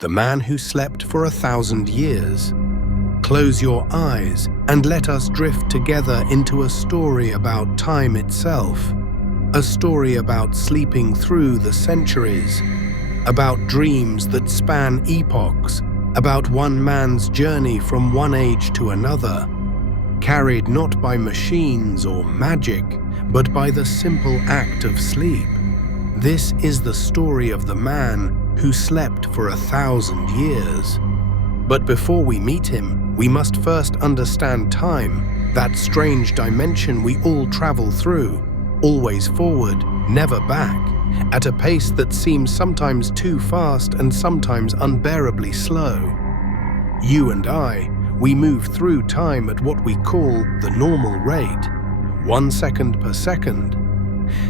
the man who slept for 1,000 years. Close your eyes and let us drift together into a story about time itself, a story about sleeping through the centuries, about dreams that span epochs, about one man's journey from one age to another, carried not by machines or magic, but by the simple act of sleep. This is the story of the man who slept for 1,000 years. But before we meet him, we must first understand time, that strange dimension we all travel through, always forward, never back, at a pace that seems sometimes too fast and sometimes unbearably slow. You and I, we move through time at what we call the normal rate, 1 second per second.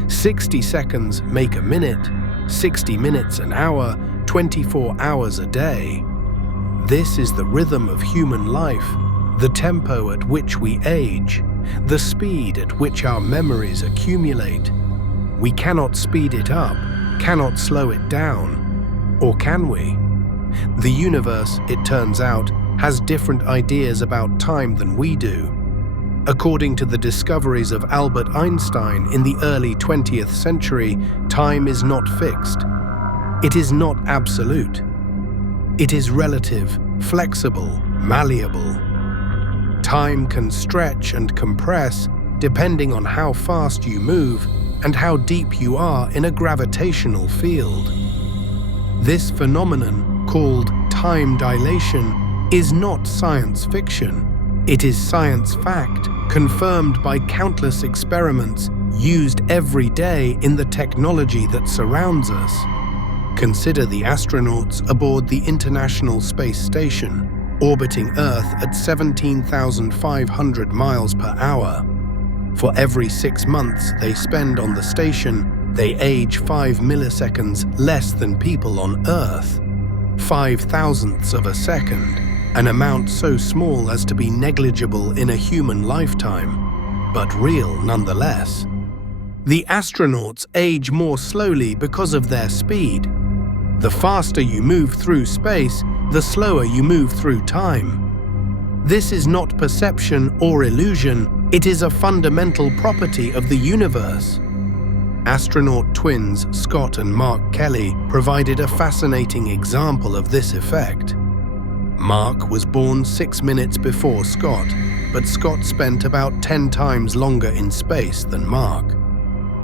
60 seconds make a minute, 60 minutes an hour, 24 hours a day. This is the rhythm of human life, the tempo at which we age, the speed at which our memories accumulate. We cannot speed it up, cannot slow it down. Or can we? The universe, it turns out, has different ideas about time than we do. According to the discoveries of Albert Einstein in the early 20th century, time is not fixed. It is not absolute. It is relative, flexible, malleable. Time can stretch and compress depending on how fast you move and how deep you are in a gravitational field. This phenomenon, called time dilation, is not science fiction. It is science fact, confirmed by countless experiments used every day in the technology that surrounds us. Consider the astronauts aboard the International Space Station, orbiting Earth at 17,500 miles per hour. For every 6 months they spend on the station, they age 5 milliseconds less than people on Earth. 5/1000ths of a second, an amount so small as to be negligible in a human lifetime, but real nonetheless. The astronauts age more slowly because of their speed. The faster you move through space, the slower you move through time. This is not perception or illusion, it is a fundamental property of the universe. Astronaut twins Scott and Mark Kelly provided a fascinating example of this effect. Mark was born 6 minutes before Scott, but Scott spent about 10 times longer in space than Mark.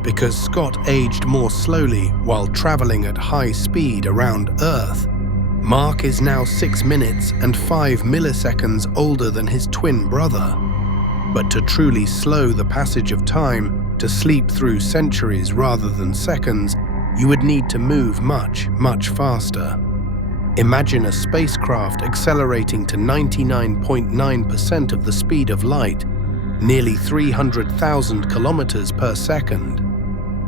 Because Scott aged more slowly while traveling at high speed around Earth, Mark is now 6 minutes and 5 milliseconds older than his twin brother. But to truly slow the passage of time, to sleep through centuries rather than seconds, you would need to move much, much faster. Imagine a spacecraft accelerating to 99.9% of the speed of light, nearly 300,000 kilometers per second.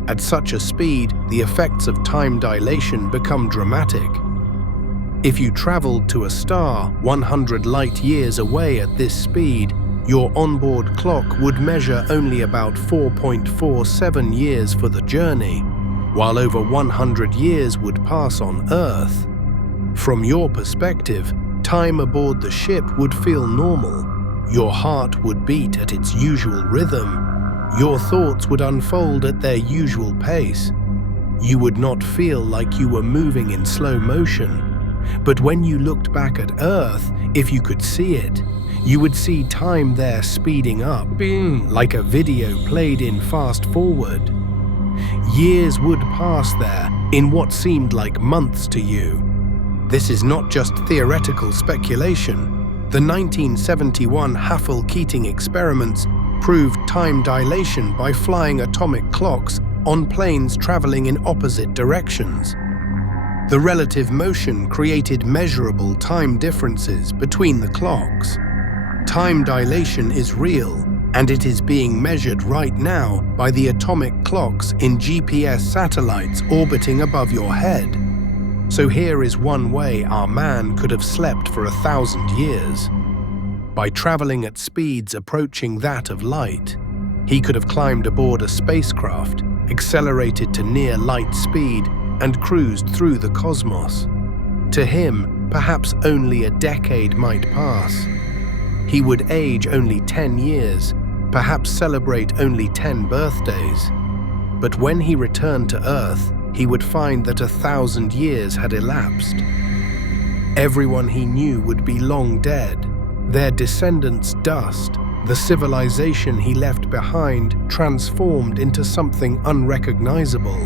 At such a speed, the effects of time dilation become dramatic. If you traveled to a star 100 light years away at this speed, your onboard clock would measure only about 4.47 years for the journey, while over 100 years would pass on Earth. From your perspective, time aboard the ship would feel normal. Your heart would beat at its usual rhythm. Your thoughts would unfold at their usual pace. You would not feel like you were moving in slow motion. But when you looked back at Earth, if you could see it, you would see time there speeding up, like a video played in fast forward. Years would pass there in what seemed like months to you. This is not just theoretical speculation. The 1971 Haffel-Keating experiments proved time dilation by flying atomic clocks on planes traveling in opposite directions. The relative motion created measurable time differences between the clocks. Time dilation is real, and it is being measured right now by the atomic clocks in GPS satellites orbiting above your head. So here is one way our man could have slept for 1,000 years. By traveling at speeds approaching that of light, he could have climbed aboard a spacecraft, accelerated to near light speed, and cruised through the cosmos. To him, perhaps only a decade might pass. He would age only 10 years, perhaps celebrate only 10 birthdays. But when he returned to Earth, he would find that 1,000 years had elapsed. Everyone he knew would be long dead, their descendants dust, the civilization he left behind transformed into something unrecognizable.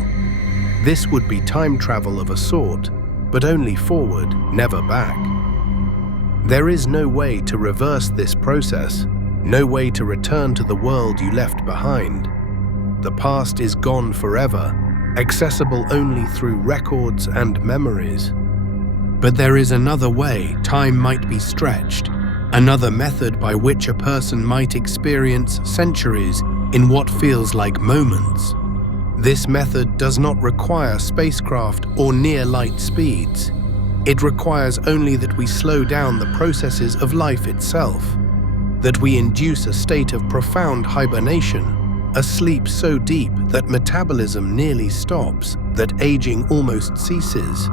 This would be time travel of a sort, but only forward, never back. There is no way to reverse this process, no way to return to the world you left behind. The past is gone forever, accessible only through records and memories. But there is another way time might be stretched, another method by which a person might experience centuries in what feels like moments. This method does not require spacecraft or near light speeds. It requires only that we slow down the processes of life itself, that we induce a state of profound hibernation, a sleep so deep that metabolism nearly stops, that aging almost ceases,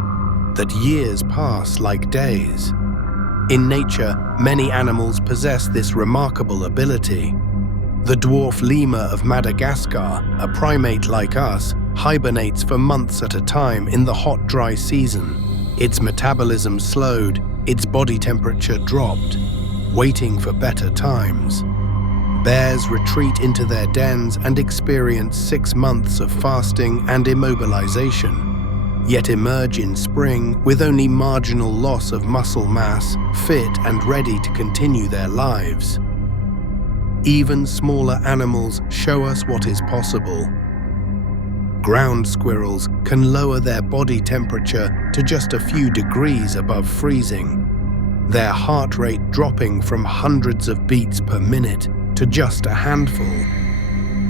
that years pass like days. In nature, many animals possess this remarkable ability. The dwarf lemur of Madagascar, a primate like us, hibernates for months at a time in the hot, dry season. Its metabolism slowed, its body temperature dropped, waiting for better times. Bears retreat into their dens and experience 6 months of fasting and immobilization, yet emerge in spring with only marginal loss of muscle mass, fit and ready to continue their lives. Even smaller animals show us what is possible. Ground squirrels can lower their body temperature to just a few degrees above freezing, their heart rate dropping from hundreds of beats per minute to just a handful.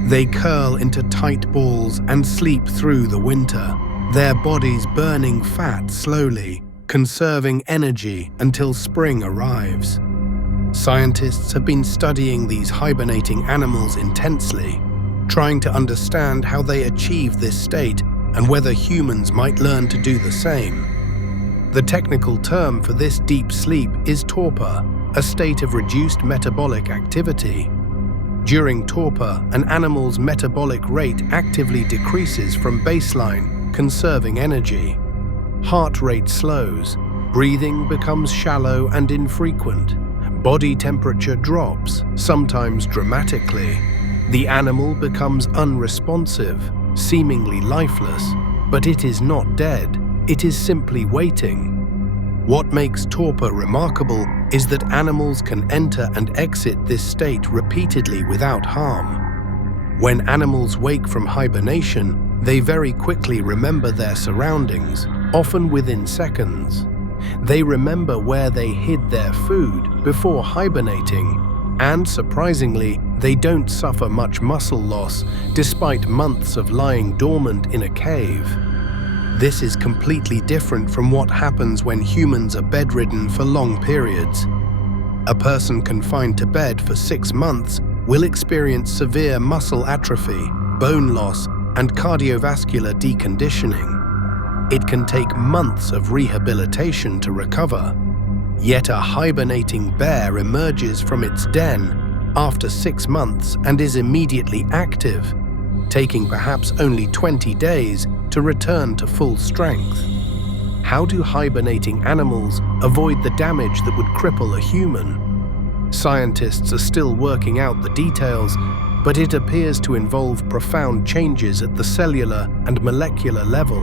They curl into tight balls and sleep through the winter, their bodies burning fat slowly, conserving energy until spring arrives. Scientists have been studying these hibernating animals intensely, trying to understand how they achieve this state and whether humans might learn to do the same. The technical term for this deep sleep is torpor, a state of reduced metabolic activity. During torpor, an animal's metabolic rate actively decreases from baseline, conserving energy. Heart rate slows, breathing becomes shallow and infrequent, body temperature drops, sometimes dramatically. The animal becomes unresponsive, seemingly lifeless, but it is not dead, it is simply waiting. What makes torpor remarkable is that animals can enter and exit this state repeatedly without harm. When animals wake from hibernation, they very quickly remember their surroundings, often within seconds. They remember where they hid their food before hibernating, and surprisingly, they don't suffer much muscle loss despite months of lying dormant in a cave. This is completely different from what happens when humans are bedridden for long periods. A person confined to bed for 6 months will experience severe muscle atrophy, bone loss, and cardiovascular deconditioning. It can take months of rehabilitation to recover. Yet a hibernating bear emerges from its den after 6 months and is immediately active, taking perhaps only 20 days to return to full strength. How do hibernating animals avoid the damage that would cripple a human? Scientists are still working out the details, but it appears to involve profound changes at the cellular and molecular level.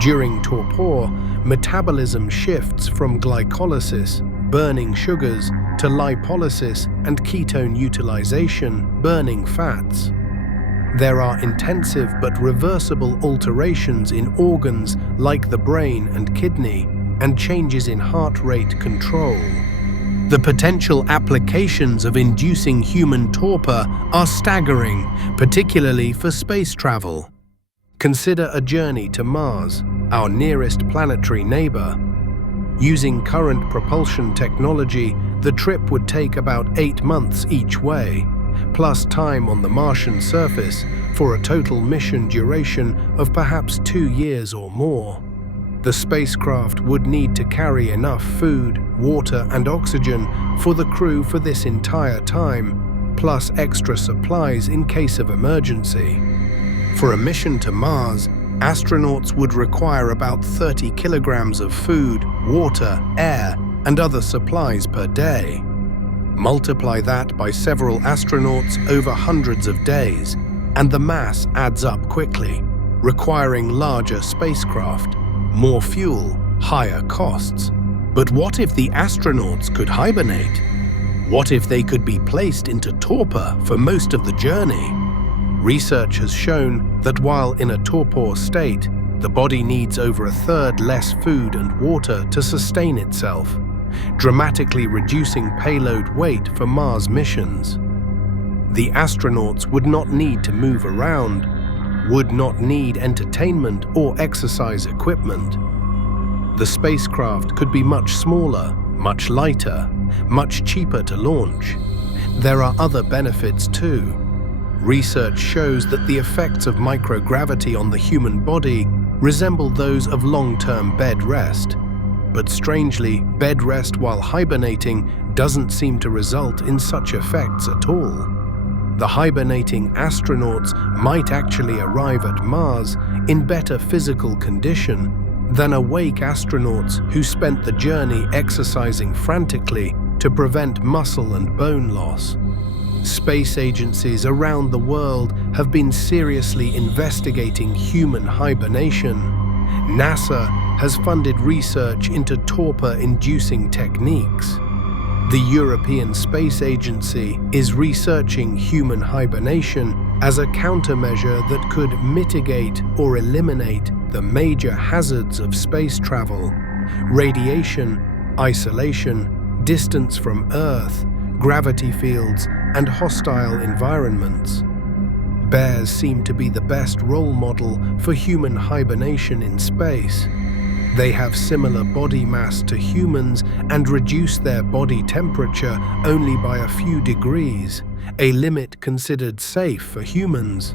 During torpor, metabolism shifts from glycolysis, burning sugars, to lipolysis and ketone utilization, burning fats. There are intensive but reversible alterations in organs like the brain and kidney, and changes in heart rate control. The potential applications of inducing human torpor are staggering, particularly for space travel. Consider a journey to Mars, our nearest planetary neighbor. Using current propulsion technology, the trip would take about 8 months each way, plus time on the Martian surface for a total mission duration of perhaps 2 years or more. The spacecraft would need to carry enough food, water, and oxygen for the crew for this entire time, plus extra supplies in case of emergency. For a mission to Mars, astronauts would require about 30 kilograms of food, water, air, and other supplies per day. Multiply that by several astronauts over hundreds of days, and the mass adds up quickly, requiring larger spacecraft, more fuel, higher costs. But what if the astronauts could hibernate? What if they could be placed into torpor for most of the journey? Research has shown that while in a torpor state, the body needs over a third less food and water to sustain itself, dramatically reducing payload weight for Mars missions. The astronauts would not need to move around, would not need entertainment or exercise equipment. The spacecraft could be much smaller, much lighter, much cheaper to launch. There are other benefits too. Research shows that the effects of microgravity on the human body resemble those of long-term bed rest. But strangely, bed rest while hibernating doesn't seem to result in such effects at all. The hibernating astronauts might actually arrive at Mars in better physical condition than awake astronauts who spent the journey exercising frantically to prevent muscle and bone loss. Space agencies around the world have been seriously investigating human hibernation. NASA has funded research into torpor-inducing techniques. The European Space Agency is researching human hibernation as a countermeasure that could mitigate or eliminate the major hazards of space travel: radiation, isolation, distance from Earth, gravity fields, and hostile environments. Bears seem to be the best role model for human hibernation in space. They have similar body mass to humans and reduce their body temperature only by a few degrees, a limit considered safe for humans.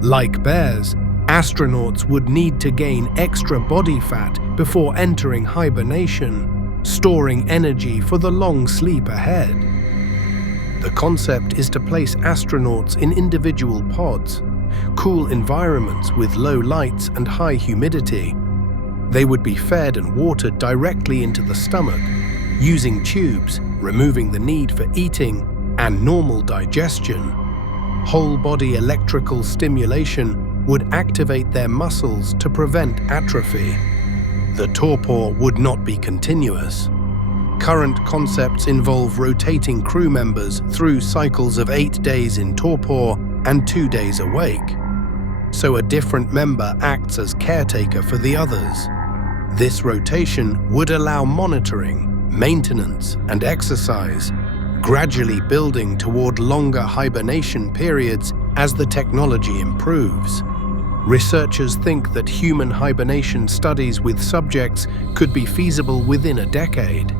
Like bears, astronauts would need to gain extra body fat before entering hibernation, storing energy for the long sleep ahead. The concept is to place astronauts in individual pods, cool environments with low lights and high humidity. They would be fed and watered directly into the stomach, using tubes, removing the need for eating and normal digestion. Whole-body electrical stimulation would activate their muscles to prevent atrophy. The torpor would not be continuous. Current concepts involve rotating crew members through cycles of 8 days in torpor and 2 days awake, so a different member acts as caretaker for the others. This rotation would allow monitoring, maintenance, and exercise, gradually building toward longer hibernation periods as the technology improves. Researchers think that human hibernation studies with subjects could be feasible within a decade.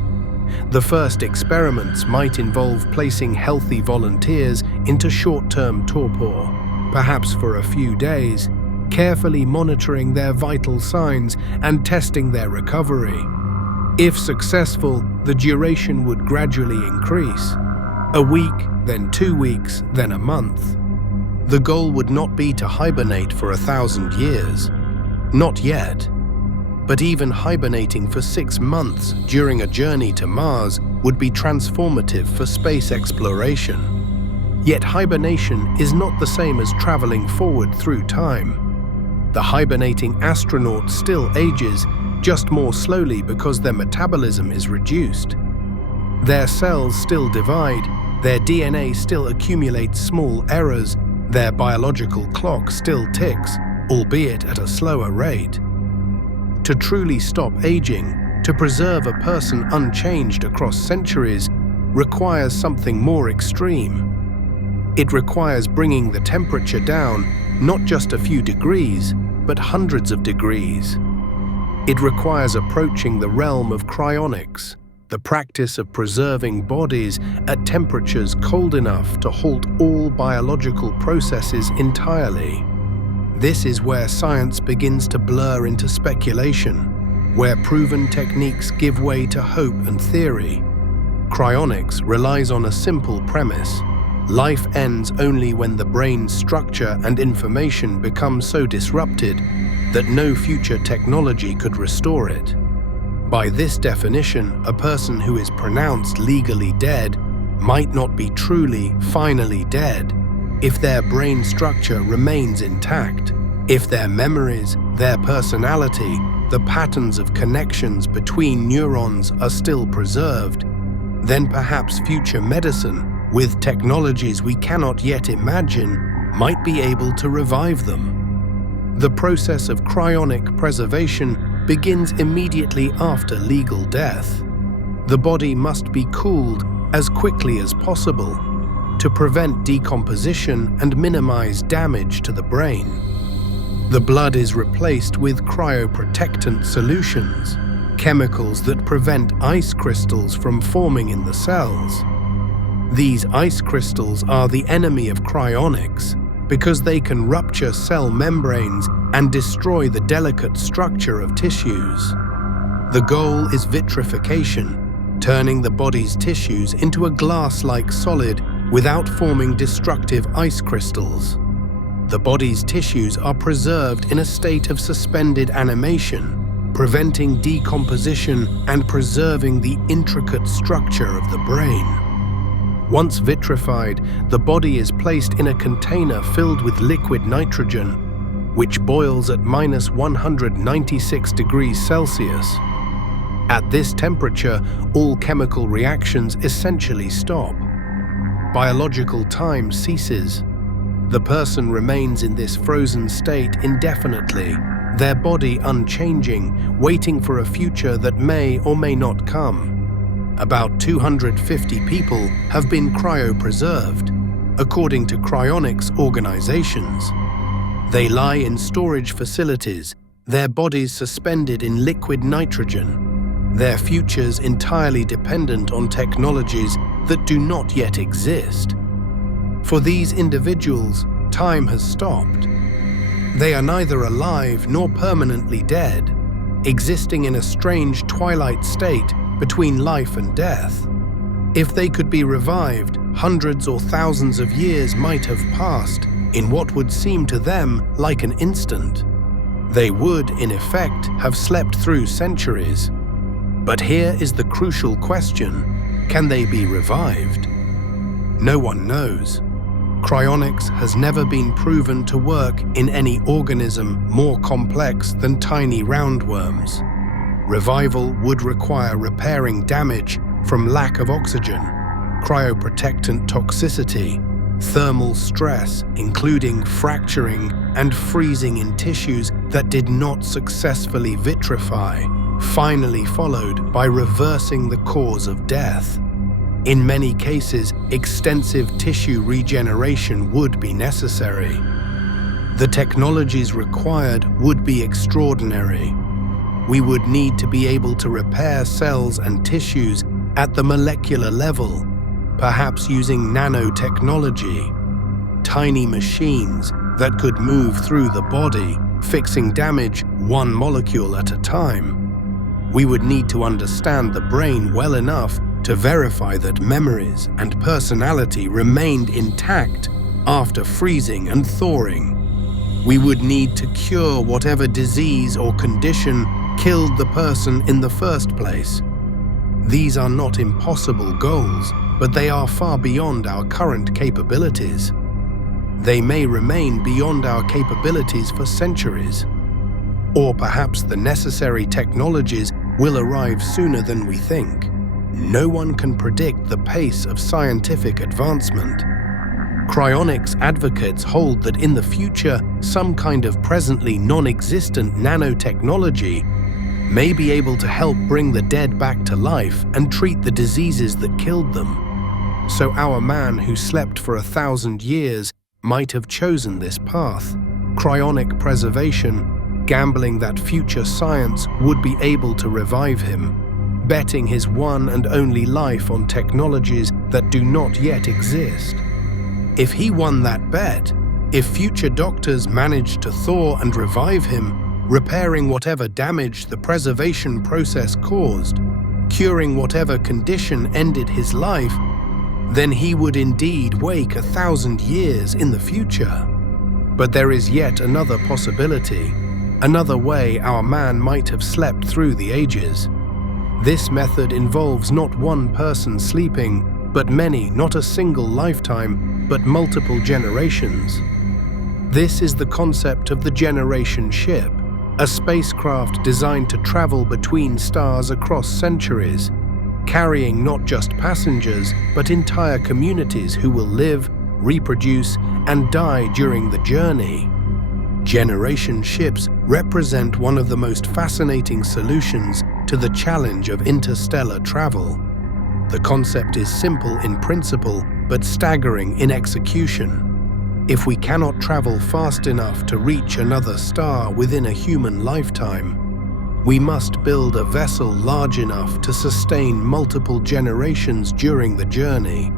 The first experiments might involve placing healthy volunteers into short-term torpor, perhaps for a few days, carefully monitoring their vital signs and testing their recovery. If successful, the duration would gradually increase. A week, then 2 weeks, then a month. The goal would not be to hibernate for 1,000 years. Not yet. But even hibernating for 6 months during a journey to Mars would be transformative for space exploration. Yet hibernation is not the same as traveling forward through time. The hibernating astronaut still ages, just more slowly because their metabolism is reduced. Their cells still divide, their DNA still accumulates small errors, their biological clock still ticks, albeit at a slower rate. To truly stop aging, to preserve a person unchanged across centuries, requires something more extreme. It requires bringing the temperature down, not just a few degrees, but hundreds of degrees. It requires approaching the realm of cryonics, the practice of preserving bodies at temperatures cold enough to halt all biological processes entirely. This is where science begins to blur into speculation, where proven techniques give way to hope and theory. Cryonics relies on a simple premise: life ends only when the brain's structure and information become so disrupted that no future technology could restore it. By this definition, a person who is pronounced legally dead might not be truly, finally dead if their brain structure remains intact, if their memories, their personality, the patterns of connections between neurons are still preserved. Then perhaps future medicine, with technologies we cannot yet imagine, might be able to revive them. The process of cryonic preservation begins immediately after legal death. The body must be cooled as quickly as possible to prevent decomposition and minimize damage to the brain. The blood is replaced with cryoprotectant solutions, chemicals that prevent ice crystals from forming in the cells. These ice crystals are the enemy of cryonics because they can rupture cell membranes and destroy the delicate structure of tissues. The goal is vitrification, turning the body's tissues into a glass-like solid without forming destructive ice crystals. The body's tissues are preserved in a state of suspended animation, preventing decomposition and preserving the intricate structure of the brain. Once vitrified, the body is placed in a container filled with liquid nitrogen, which boils at -196 degrees Celsius. At this temperature, all chemical reactions essentially stop. Biological time ceases. The person remains in this frozen state indefinitely, their body unchanging, waiting for a future that may or may not come. About 250 people have been cryopreserved, according to cryonics organizations. They lie in storage facilities, their bodies suspended in liquid nitrogen, their futures entirely dependent on technologies that do not yet exist. For these individuals, time has stopped. They are neither alive nor permanently dead, existing in a strange twilight state between life and death. If they could be revived, hundreds or thousands of years might have passed in what would seem to them like an instant. They would, in effect, have slept through centuries. But here is the crucial question: can they be revived? No one knows. Cryonics has never been proven to work in any organism more complex than tiny roundworms. Revival would require repairing damage from lack of oxygen, cryoprotectant toxicity, thermal stress, including fracturing and freezing in tissues that did not successfully vitrify, finally followed by reversing the cause of death. In many cases, extensive tissue regeneration would be necessary. The technologies required would be extraordinary. We would need to be able to repair cells and tissues at the molecular level, perhaps using nanotechnology, tiny machines that could move through the body, fixing damage one molecule at a time. We would need to understand the brain well enough to verify that memories and personality remained intact after freezing and thawing. We would need to cure whatever disease or condition killed the person in the first place. These are not impossible goals, but they are far beyond our current capabilities. They may remain beyond our capabilities for centuries. Or perhaps the necessary technologies will arrive sooner than we think. No one can predict the pace of scientific advancement. Cryonics advocates hold that in the future, some kind of presently non-existent nanotechnology may be able to help bring the dead back to life and treat the diseases that killed them. So our man who slept for 1,000 years might have chosen this path: cryonic preservation, gambling that future science would be able to revive him, betting his one and only life on technologies that do not yet exist. If he won that bet, If future doctors managed to thaw and revive him, repairing whatever damage the preservation process caused, curing whatever condition ended his life, then he would indeed wake 1,000 years in the future. But there is yet another possibility, another way our man might have slept through the ages. This method involves not one person sleeping, but many, not a single lifetime, but multiple generations. This is the concept of the generation ship, a spacecraft designed to travel between stars across centuries, carrying not just passengers, but entire communities who will live, reproduce, and die during the journey. Generation ships represent one of the most fascinating solutions to the challenge of interstellar travel. The concept is simple in principle, but staggering in execution. If we cannot travel fast enough to reach another star within a human lifetime, we must build a vessel large enough to sustain multiple generations during the journey.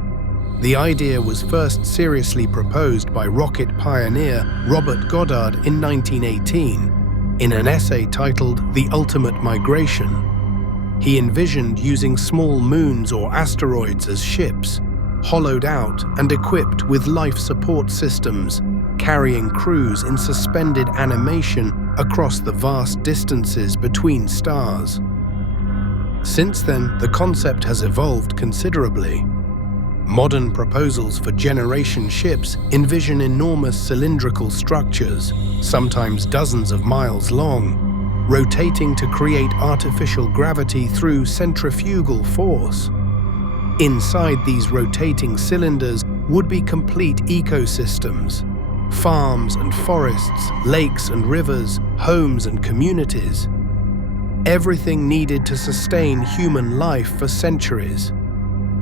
The idea was first seriously proposed by rocket pioneer Robert Goddard in 1918 in an essay titled The Ultimate Migration. He envisioned using small moons or asteroids as ships, hollowed out and equipped with life support systems, carrying crews in suspended animation across the vast distances between stars. Since then, the concept has evolved considerably. Modern proposals for generation ships envision enormous cylindrical structures, sometimes dozens of miles long, rotating to create artificial gravity through centrifugal force. Inside these rotating cylinders would be complete ecosystems, farms and forests, lakes and rivers, homes and communities. Everything needed to sustain human life for centuries.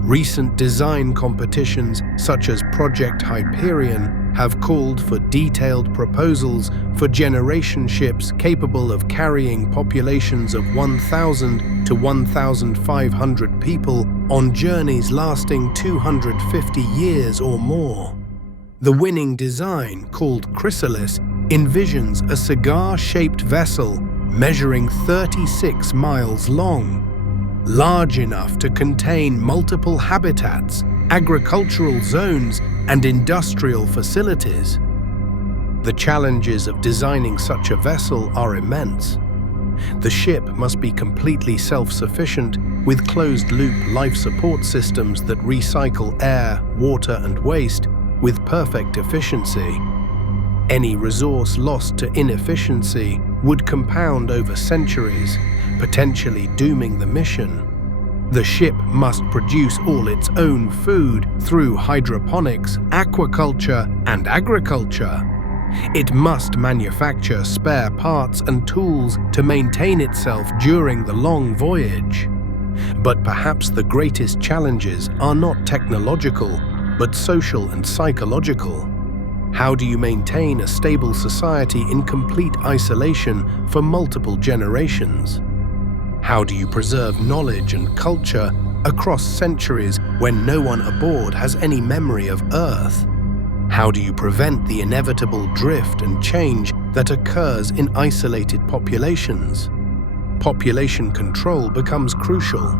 Recent design competitions, such as Project Hyperion, have called for detailed proposals for generation ships capable of carrying populations of 1,000 to 1,500 people on journeys lasting 250 years or more. The winning design, called Chrysalis, envisions a cigar-shaped vessel measuring 36 miles long, large enough to contain multiple habitats, agricultural zones, and industrial facilities. The challenges of designing such a vessel are immense. The ship must be completely self-sufficient, with closed-loop life support systems that recycle air, water, and waste with perfect efficiency. Any resource lost to inefficiency would compound over centuries, potentially dooming the mission. The ship must produce all its own food through hydroponics, aquaculture, and agriculture. It must manufacture spare parts and tools to maintain itself during the long voyage. But perhaps the greatest challenges are not technological, but social and psychological. How do you maintain a stable society in complete isolation for multiple generations? How do you preserve knowledge and culture across centuries when no one aboard has any memory of Earth? How do you prevent the inevitable drift and change that occurs in isolated populations? Population control becomes crucial.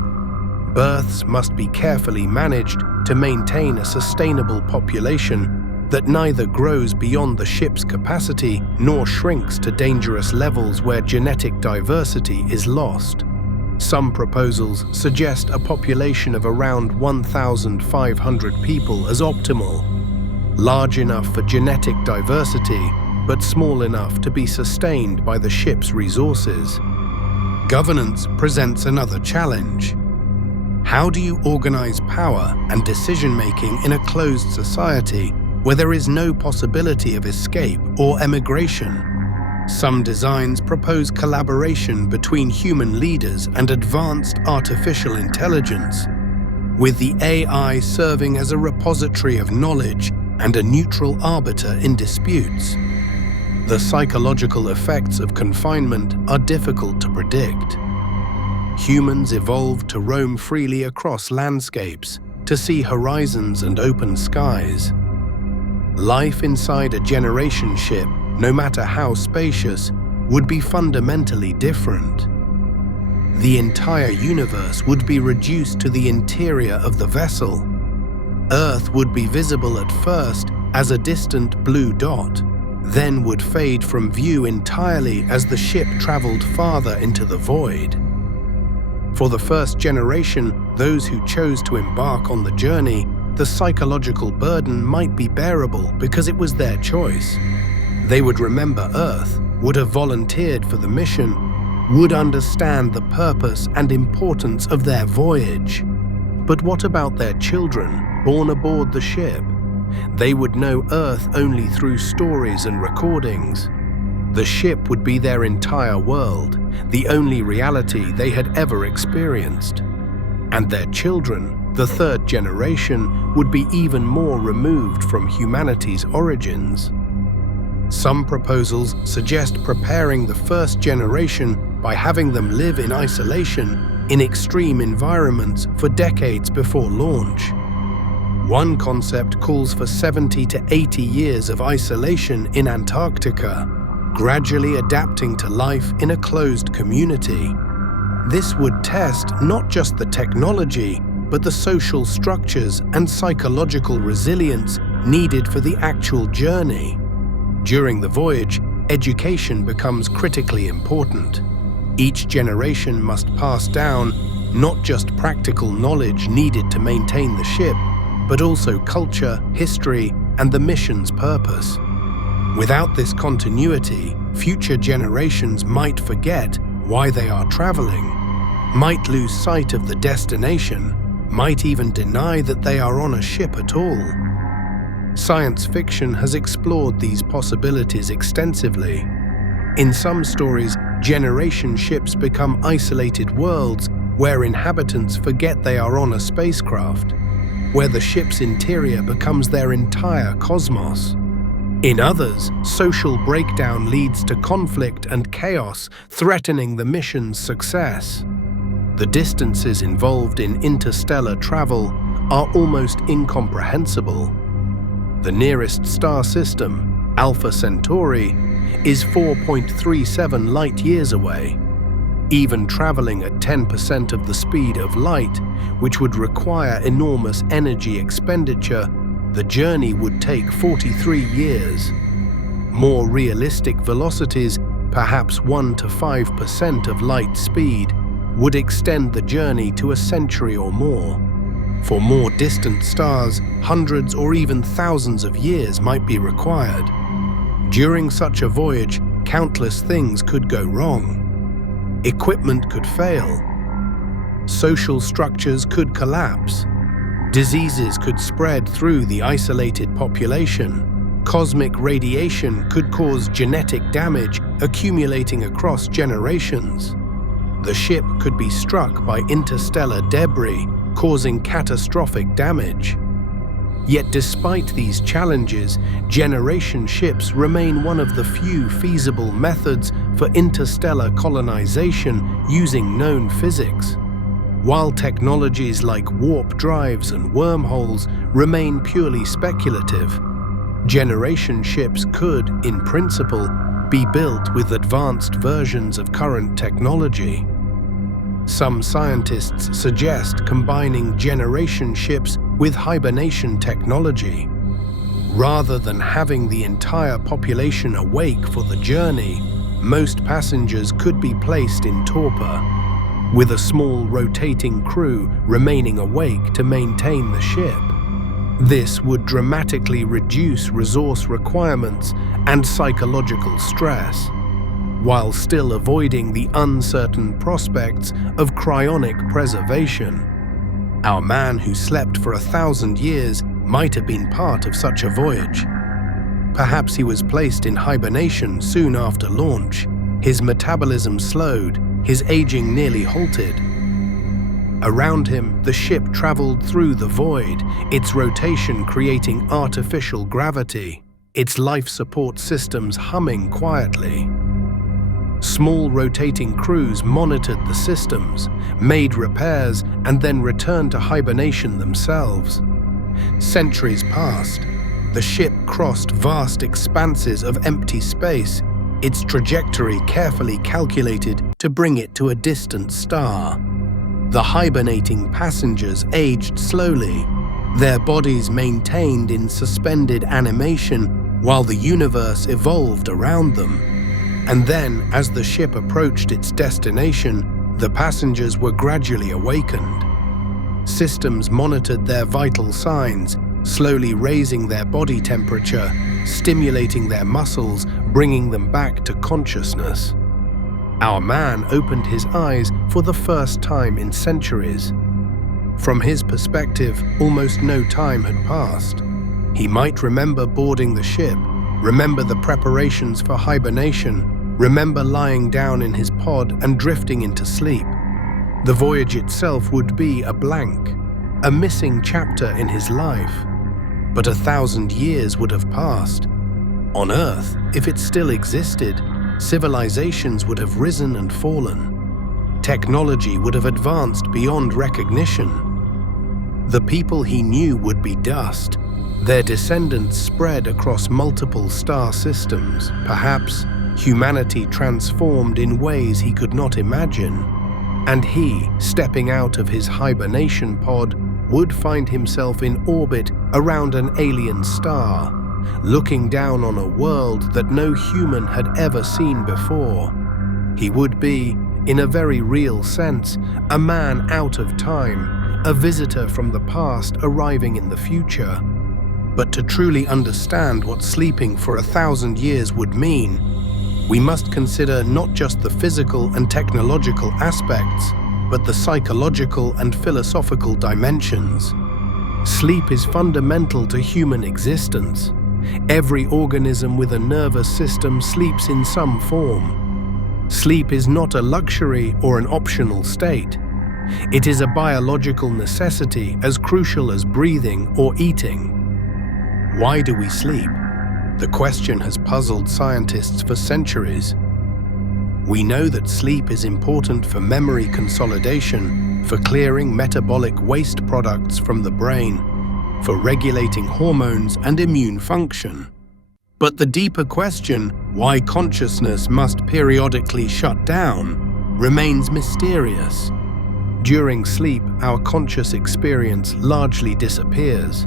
Births must be carefully managed to maintain a sustainable population that neither grows beyond the ship's capacity nor shrinks to dangerous levels where genetic diversity is lost. Some proposals suggest a population of around 1,500 people as optimal, large enough for genetic diversity, but small enough to be sustained by the ship's resources. Governance presents another challenge. How do you organize power and decision-making in a closed society where there is no possibility of escape or emigration? Some designs propose collaboration between human leaders and advanced artificial intelligence, with the AI serving as a repository of knowledge and a neutral arbiter in disputes. The psychological effects of confinement are difficult to predict. Humans evolved to roam freely across landscapes, to see horizons and open skies. Life inside a generation ship, no matter how spacious, would be fundamentally different. The entire universe would be reduced to the interior of the vessel. Earth would be visible at first as a distant blue dot, then would fade from view entirely as the ship traveled farther into the void. For the first generation, those who chose to embark on the journey, the psychological burden might be bearable because it was their choice. They would remember Earth, would have volunteered for the mission, would understand the purpose and importance of their voyage. But what about their children, born aboard the ship? They would know Earth only through stories and recordings. The ship would be their entire world, the only reality they had ever experienced. And their children, the third generation, would be even more removed from humanity's origins. Some proposals suggest preparing the first generation by having them live in isolation in extreme environments for decades before launch. One concept calls for 70 to 80 years of isolation in Antarctica, gradually adapting to life in a closed community. This would test not just the technology, but the social structures and psychological resilience needed for the actual journey. During the voyage, education becomes critically important. Each generation must pass down not just practical knowledge needed to maintain the ship, but also culture, history, and the mission's purpose. Without this continuity, future generations might forget why they are traveling, might lose sight of the destination, might even deny that they are on a ship at all. Science fiction has explored these possibilities extensively. In some stories, generation ships become isolated worlds where inhabitants forget they are on a spacecraft, where the ship's interior becomes their entire cosmos. In others, social breakdown leads to conflict and chaos, threatening the mission's success. The distances involved in interstellar travel are almost incomprehensible. The nearest star system, Alpha Centauri, is 4.37 light-years away. Even traveling at 10% of the speed of light, which would require enormous energy expenditure, the journey would take 43 years. More realistic velocities, perhaps 1 to 5% of light speed, would extend the journey to a century or more. For more distant stars, hundreds or even thousands of years might be required. During such a voyage, countless things could go wrong. Equipment could fail. Social structures could collapse. Diseases could spread through the isolated population. Cosmic radiation could cause genetic damage accumulating across generations. The ship could be struck by interstellar debris, causing catastrophic damage. Yet despite these challenges, generation ships remain one of the few feasible methods for interstellar colonization using known physics. While technologies like warp drives and wormholes remain purely speculative, generation ships could, in principle, be built with advanced versions of current technology. Some scientists suggest combining generation ships with hibernation technology. Rather than having the entire population awake for the journey, most passengers could be placed in torpor, with a small rotating crew remaining awake to maintain the ship. This would dramatically reduce resource requirements and psychological stress, while still avoiding the uncertain prospects of cryonic preservation. Our man who slept for 1,000 years might have been part of such a voyage. Perhaps he was placed in hibernation soon after launch. His metabolism slowed, his aging nearly halted. Around him, the ship traveled through the void, its rotation creating artificial gravity, its life support systems humming quietly. Small rotating crews monitored the systems, made repairs, and then returned to hibernation themselves. Centuries passed. The ship crossed vast expanses of empty space, its trajectory carefully calculated to bring it to a distant star. The hibernating passengers aged slowly, their bodies maintained in suspended animation while the universe evolved around them. And then, as the ship approached its destination, the passengers were gradually awakened. Systems monitored their vital signs, slowly raising their body temperature, stimulating their muscles, bringing them back to consciousness. Our man opened his eyes for the first time in centuries. From his perspective, almost no time had passed. He might remember boarding the ship, remember the preparations for hibernation, remember lying down in his pod and drifting into sleep. The voyage itself would be a blank, a missing chapter in his life. But 1,000 years would have passed. On Earth, if it still existed, civilizations would have risen and fallen. Technology would have advanced beyond recognition. The people he knew would be dust, their descendants spread across multiple star systems. Perhaps humanity transformed in ways he could not imagine. And he, stepping out of his hibernation pod, would find himself in orbit around an alien star, looking down on a world that no human had ever seen before. He would be, in a very real sense, a man out of time, a visitor from the past arriving in the future. But to truly understand what sleeping for 1,000 years would mean, we must consider not just the physical and technological aspects, but the psychological and philosophical dimensions. Sleep is fundamental to human existence. Every organism with a nervous system sleeps in some form. Sleep is not a luxury or an optional state. It is a biological necessity as crucial as breathing or eating. Why do we sleep? The question has puzzled scientists for centuries. We know that sleep is important for memory consolidation, for clearing metabolic waste products from the brain, for regulating hormones and immune function. But the deeper question, why consciousness must periodically shut down, remains mysterious. During sleep, our conscious experience largely disappears.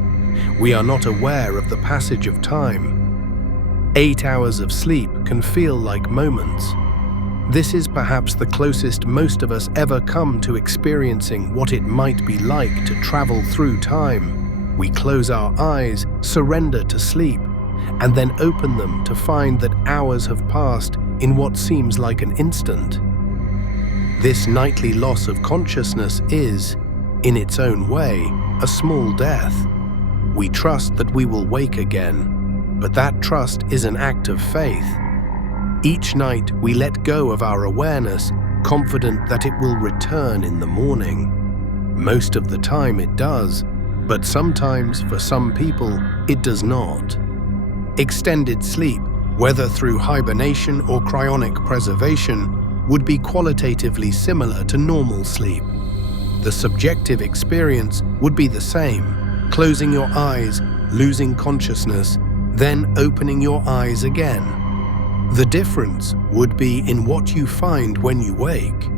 We are not aware of the passage of time. 8 hours of sleep can feel like moments. This is perhaps the closest most of us ever come to experiencing what it might be like to travel through time. We close our eyes, surrender to sleep, and then open them to find that hours have passed in what seems like an instant. This nightly loss of consciousness is, in its own way, a small death. We trust that we will wake again, but that trust is an act of faith. Each night we let go of our awareness, confident that it will return in the morning. Most of the time it does, but sometimes, for some people, it does not. Extended sleep, whether through hibernation or cryonic preservation, would be qualitatively similar to normal sleep. The subjective experience would be the same, closing your eyes, losing consciousness, then opening your eyes again. The difference would be in what you find when you wake.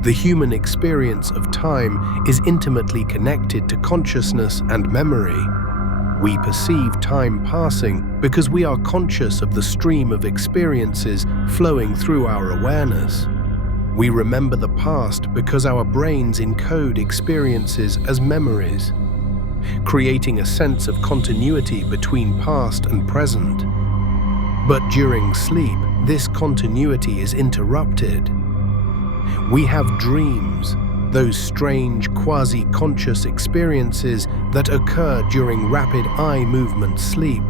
The human experience of time is intimately connected to consciousness and memory. We perceive time passing because we are conscious of the stream of experiences flowing through our awareness. We remember the past because our brains encode experiences as memories, creating a sense of continuity between past and present. But during sleep, this continuity is interrupted. We have dreams, those strange quasi-conscious experiences that occur during rapid eye movement sleep,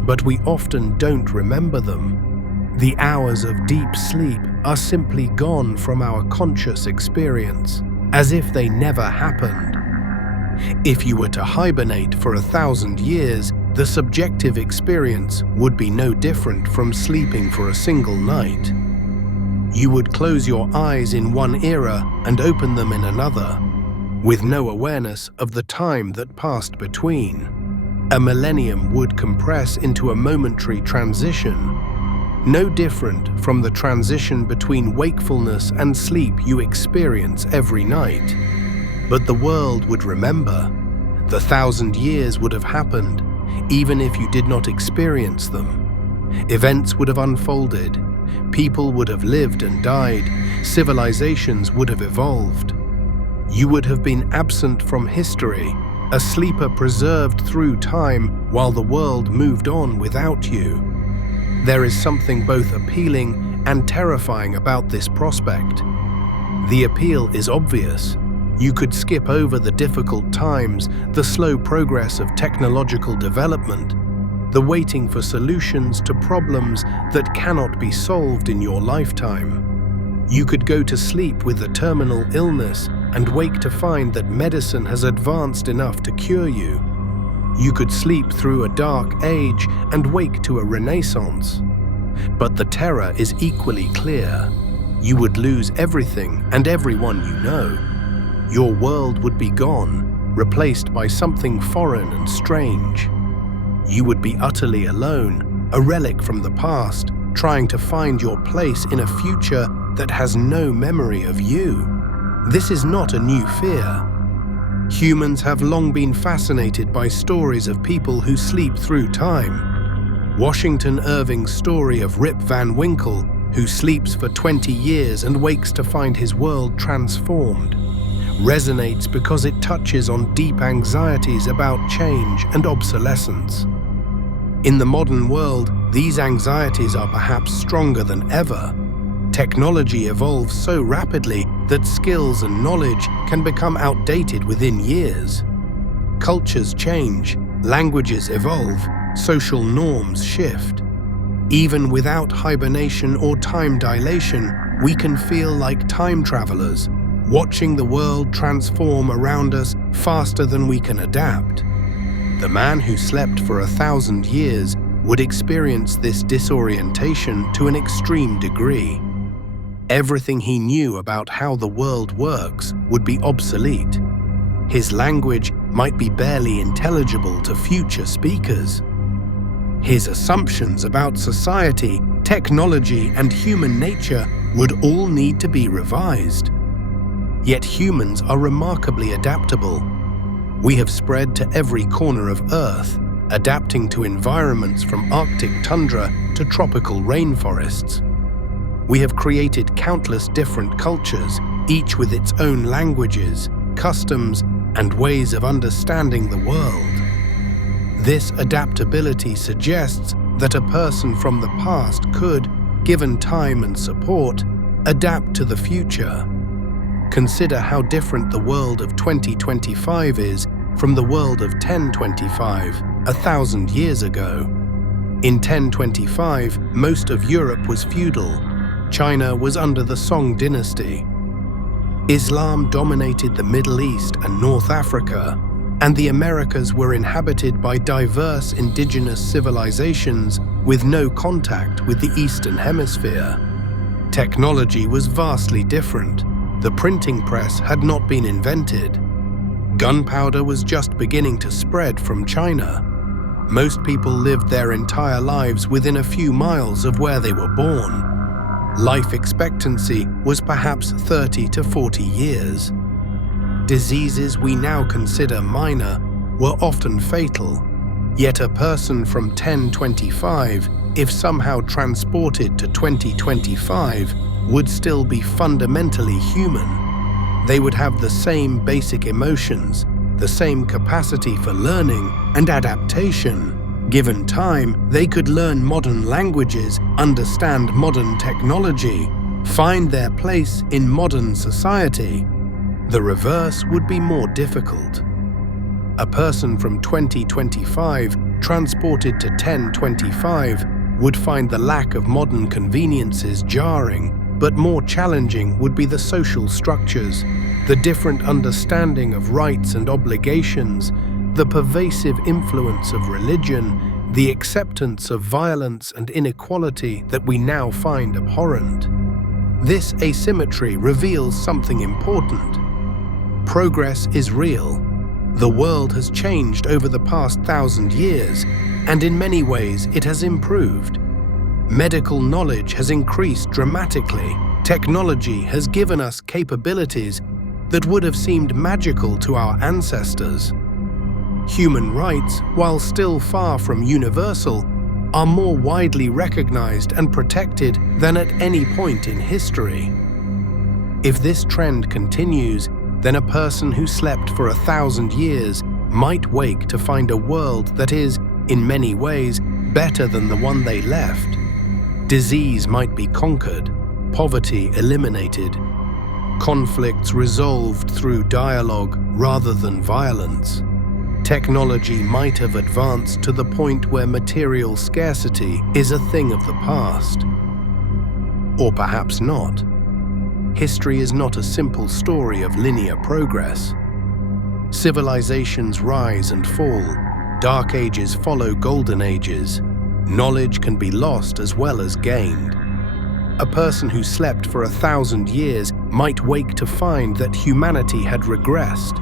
but we often don't remember them. The hours of deep sleep are simply gone from our conscious experience, as if they never happened. If you were to hibernate for 1,000 years, the subjective experience would be no different from sleeping for a single night. You would close your eyes in one era and open them in another, with no awareness of the time that passed between. A millennium would compress into a momentary transition, no different from the transition between wakefulness and sleep you experience every night. But the world would remember. The 1,000 years would have happened, even if you did not experience them. Events would have unfolded, people would have lived and died, civilizations would have evolved. You would have been absent from history, a sleeper preserved through time while the world moved on without you. There is something both appealing and terrifying about this prospect. The appeal is obvious. You could skip over the difficult times, the slow progress of technological development, the waiting for solutions to problems that cannot be solved in your lifetime. You could go to sleep with a terminal illness and wake to find that medicine has advanced enough to cure you. You could sleep through a dark age and wake to a renaissance. But the terror is equally clear. You would lose everything and everyone you know. Your world would be gone, replaced by something foreign and strange. You would be utterly alone, a relic from the past, trying to find your place in a future that has no memory of you. This is not a new fear. Humans have long been fascinated by stories of people who sleep through time. Washington Irving's story of Rip Van Winkle, who sleeps for 20 years and wakes to find his world transformed, resonates because it touches on deep anxieties about change and obsolescence. In the modern world, these anxieties are perhaps stronger than ever. Technology evolves so rapidly that skills and knowledge can become outdated within years. Cultures change, languages evolve, social norms shift. Even without hibernation or time dilation, we can feel like time travelers, watching the world transform around us faster than we can adapt. The man who slept for 1,000 years would experience this disorientation to an extreme degree. Everything he knew about how the world works would be obsolete. His language might be barely intelligible to future speakers. His assumptions about society, technology, and human nature would all need to be revised. Yet humans are remarkably adaptable. We have spread to every corner of Earth, adapting to environments from Arctic tundra to tropical rainforests. We have created countless different cultures, each with its own languages, customs, and ways of understanding the world. This adaptability suggests that a person from the past could, given time and support, adapt to the future. Consider how different the world of 2025 is from the world of 1025, 1,000 years ago. In 1025, most of Europe was feudal. China was under the Song dynasty. Islam dominated the Middle East and North Africa, and the Americas were inhabited by diverse indigenous civilizations with no contact with the Eastern Hemisphere. Technology was vastly different. The printing press had not been invented. Gunpowder was just beginning to spread from China. Most people lived their entire lives within a few miles of where they were born. Life expectancy was perhaps 30 to 40 years. Diseases we now consider minor were often fatal, yet a person from 1025, if somehow transported to 2025, would still be fundamentally human. They would have the same basic emotions, the same capacity for learning and adaptation. Given time, they could learn modern languages, understand modern technology, find their place in modern society. The reverse would be more difficult. A person from 2025 transported to 1025 would find the lack of modern conveniences jarring, but more challenging would be the social structures, the different understanding of rights and obligations, the pervasive influence of religion, the acceptance of violence and inequality that we now find abhorrent. This asymmetry reveals something important. Progress is real, The world has changed over the past 1,000 years, and in many ways it has improved. Medical knowledge has increased dramatically. Technology has given us capabilities that would have seemed magical to our ancestors. Human rights, while still far from universal, are more widely recognized and protected than at any point in history. If this trend continues, then a person who slept for 1,000 years might wake to find a world that is, in many ways, better than the one they left. Disease might be conquered, poverty eliminated, conflicts resolved through dialogue rather than violence. Technology might have advanced to the point where material scarcity is a thing of the past. Or perhaps not. History is not a simple story of linear progress. Civilizations rise and fall, dark ages follow golden ages. Knowledge can be lost as well as gained. A person who slept for 1,000 years might wake to find that humanity had regressed,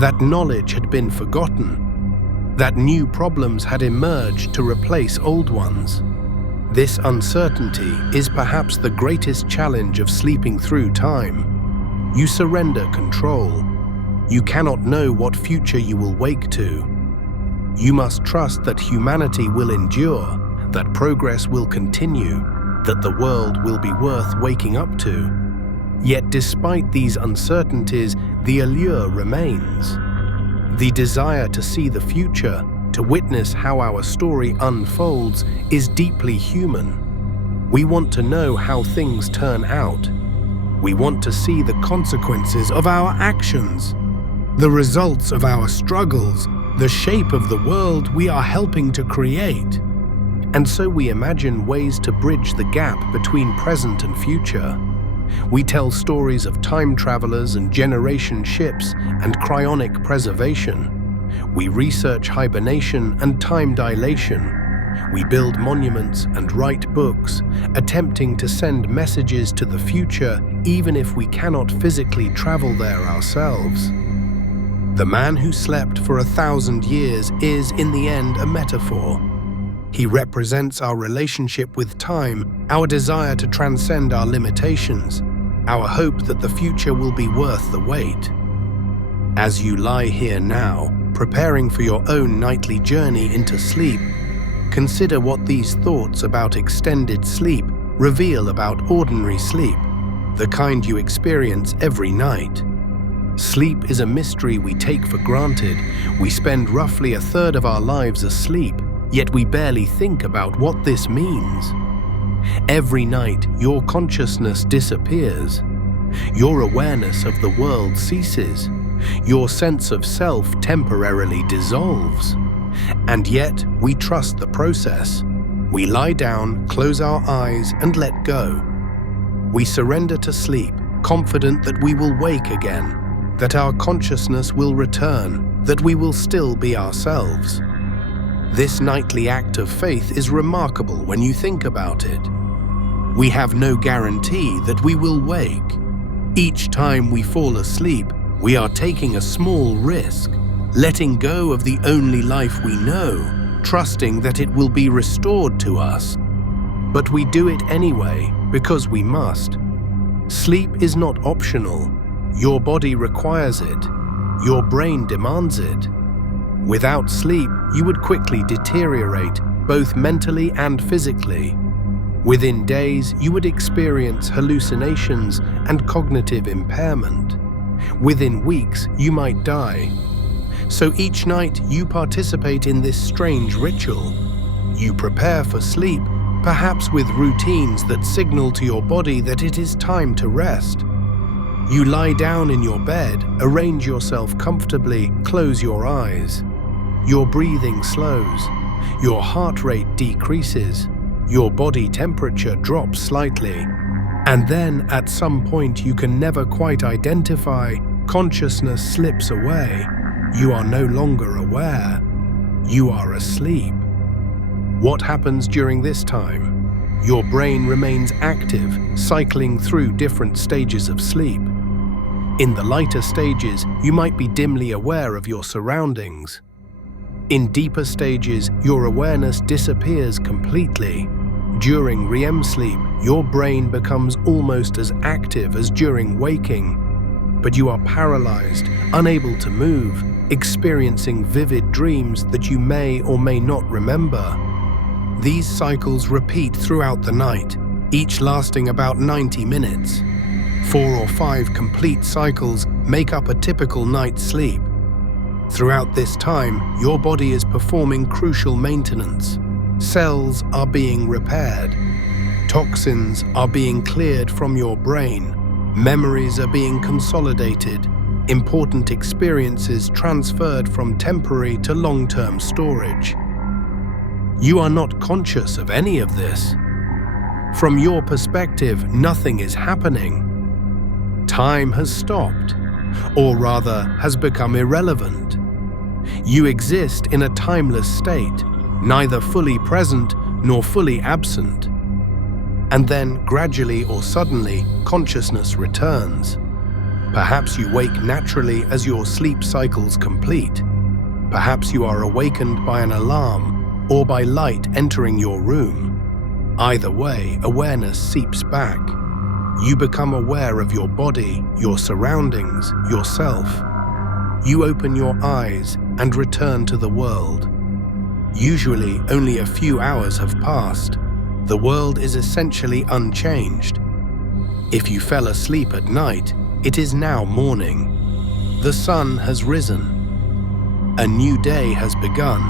that knowledge had been forgotten, that new problems had emerged to replace old ones. This uncertainty is perhaps the greatest challenge of sleeping through time. You surrender control. You cannot know what future you will wake to. You must trust that humanity will endure, that progress will continue, that the world will be worth waking up to. Yet despite these uncertainties, the allure remains. The desire to see the future, to witness how our story unfolds, is deeply human. We want to know how things turn out. We want to see the consequences of our actions, the results of our struggles, the shape of the world we are helping to create. And so we imagine ways to bridge the gap between present and future. We tell stories of time travelers and generation ships and cryonic preservation. We research hibernation and time dilation. We build monuments and write books, attempting to send messages to the future even if we cannot physically travel there ourselves. The man who slept for 1,000 years is, in the end, a metaphor. He represents our relationship with time, our desire to transcend our limitations, our hope that the future will be worth the wait. As you lie here now, preparing for your own nightly journey into sleep, consider what these thoughts about extended sleep reveal about ordinary sleep, the kind you experience every night. Sleep is a mystery we take for granted. We spend roughly a third of our lives asleep, yet we barely think about what this means. Every night, your consciousness disappears. Your awareness of the world ceases. Your sense of self temporarily dissolves. And yet, we trust the process. We lie down, close our eyes, and let go. We surrender to sleep, confident that we will wake again, that our consciousness will return, that we will still be ourselves. This nightly act of faith is remarkable when you think about it. We have no guarantee that we will wake. Each time we fall asleep, we are taking a small risk, letting go of the only life we know, trusting that it will be restored to us. But we do it anyway, because we must. Sleep is not optional. Your body requires it. Your brain demands it. Without sleep, you would quickly deteriorate, both mentally and physically. Within days, you would experience hallucinations and cognitive impairment. Within weeks, you might die. So each night, you participate in this strange ritual. You prepare for sleep, perhaps with routines that signal to your body that it is time to rest. You lie down in your bed, arrange yourself comfortably, close your eyes. Your breathing slows, your heart rate decreases, your body temperature drops slightly, and then at some point you can never quite identify, consciousness slips away. You are no longer aware. You are asleep. What happens during this time? Your brain remains active, cycling through different stages of sleep. In the lighter stages, you might be dimly aware of your surroundings. In deeper stages, your awareness disappears completely. During REM sleep, your brain becomes almost as active as during waking, but you are paralyzed, unable to move, experiencing vivid dreams that you may or may not remember. These cycles repeat throughout the night, each lasting about 90 minutes. 4 or 5 complete cycles make up a typical night's sleep. Throughout this time, your body is performing crucial maintenance. Cells are being repaired. Toxins are being cleared from your brain. Memories are being consolidated. Important experiences transferred from temporary to long-term storage. You are not conscious of any of this. From your perspective, nothing is happening. Time has stopped, or rather has become irrelevant. You exist in a timeless state, neither fully present nor fully absent. And then, gradually or suddenly, consciousness returns. Perhaps you wake naturally as your sleep cycles complete. Perhaps you are awakened by an alarm or by light entering your room. Either way, awareness seeps back. You become aware of your body, your surroundings, yourself. You open your eyes and return to the world. Usually, only a few hours have passed. The world is essentially unchanged. If you fell asleep at night, it is now morning. The sun has risen. A new day has begun.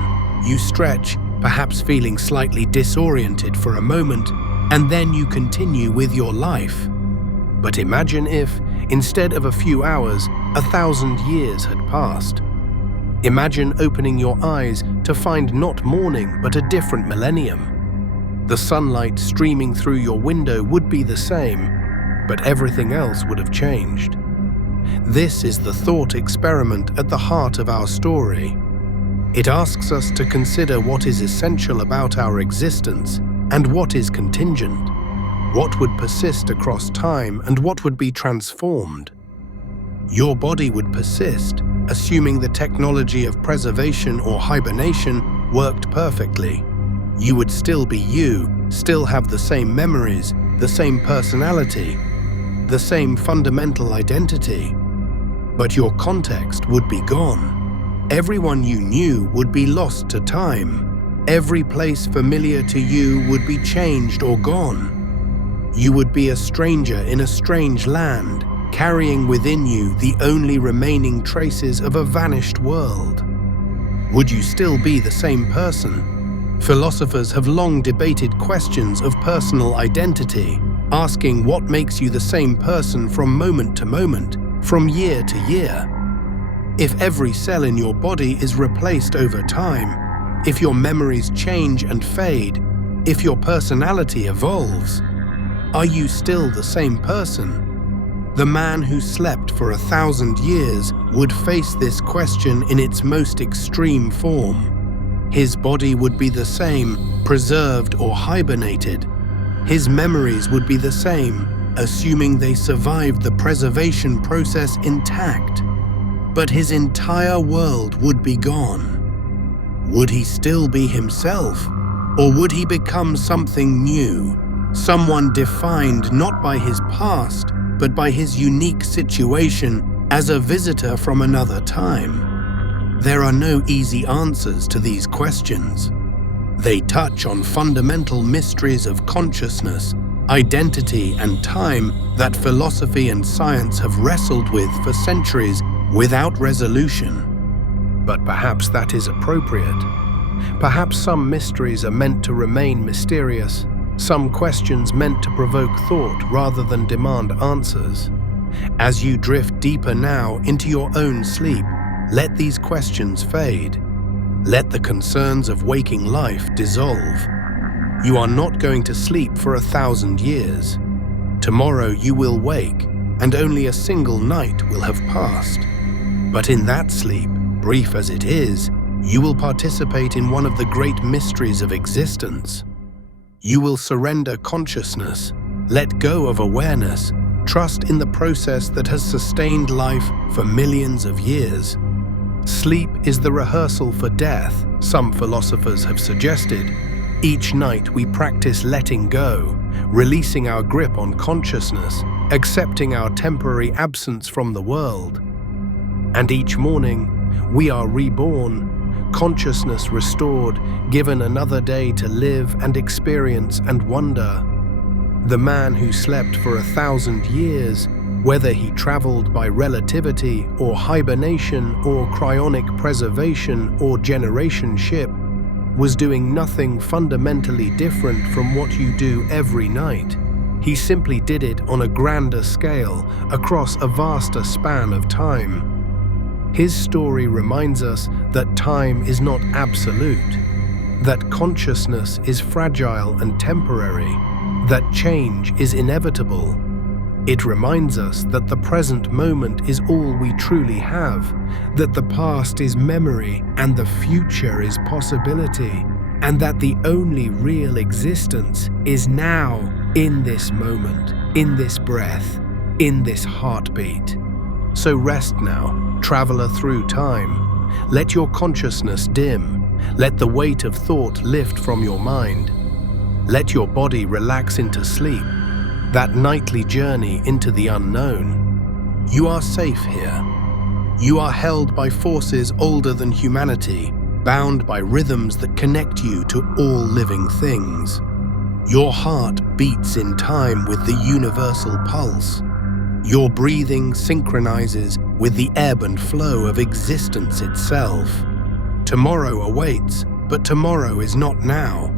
You stretch, perhaps feeling slightly disoriented for a moment, and then you continue with your life. But imagine if, instead of a few hours, 1,000 years had passed. Imagine opening your eyes to find not morning but a different millennium. The sunlight streaming through your window would be the same, but everything else would have changed. This is the thought experiment at the heart of our story. It asks us to consider what is essential about our existence and what is contingent, what would persist across time and what would be transformed. Your body would persist, assuming the technology of preservation or hibernation worked perfectly. You would still be you, still have the same memories, the same personality, the same fundamental identity. But your context would be gone. Everyone you knew would be lost to time. Every place familiar to you would be changed or gone. You would be a stranger in a strange land, carrying within you the only remaining traces of a vanished world. Would you still be the same person? Philosophers have long debated questions of personal identity, asking what makes you the same person from moment to moment, from year to year. If every cell in your body is replaced over time, if your memories change and fade, if your personality evolves, are you still the same person? The man who slept for 1,000 years would face this question in its most extreme form. His body would be the same, preserved or hibernated. His memories would be the same, assuming they survived the preservation process intact. But his entire world would be gone. Would he still be himself? Or would he become something new? Someone defined not by his past, but by his unique situation as a visitor from another time? There are no easy answers to these questions. They touch on fundamental mysteries of consciousness, identity, and time that philosophy and science have wrestled with for centuries without resolution. But perhaps that is appropriate. Perhaps some mysteries are meant to remain mysterious, some questions meant to provoke thought rather than demand answers. As you drift deeper now into your own sleep, let these questions fade. Let the concerns of waking life dissolve. You are not going to sleep for 1,000 years. Tomorrow you will wake, and only a single night will have passed. But in that sleep, brief as it is, you will participate in one of the great mysteries of existence. You will surrender consciousness, let go of awareness, Trust in the process that has sustained life for millions of years. Sleep is the rehearsal for death, some philosophers have suggested. Each night we practice letting go, releasing our grip on consciousness, accepting our temporary absence from the world. And each morning, we are reborn, consciousness restored, given another day to live and experience and wonder. The man who slept for 1,000 years, whether he traveled by relativity or hibernation or cryonic preservation or generation ship, was doing nothing fundamentally different from what you do every night. He simply did it on a grander scale, across a vaster span of time. His story reminds us that time is not absolute, that consciousness is fragile and temporary, that change is inevitable. It reminds us that the present moment is all we truly have, that the past is memory and the future is possibility, and that the only real existence is now, in this moment, in this breath, in this heartbeat. So rest now, traveler through time. Let your consciousness dim. Let the weight of thought lift from your mind. Let your body relax into sleep, that nightly journey into the unknown. You are safe here. You are held by forces older than humanity, bound by rhythms that connect you to all living things. Your heart beats in time with the universal pulse. Your breathing synchronizes with the ebb and flow of existence itself. Tomorrow awaits, but tomorrow is not now.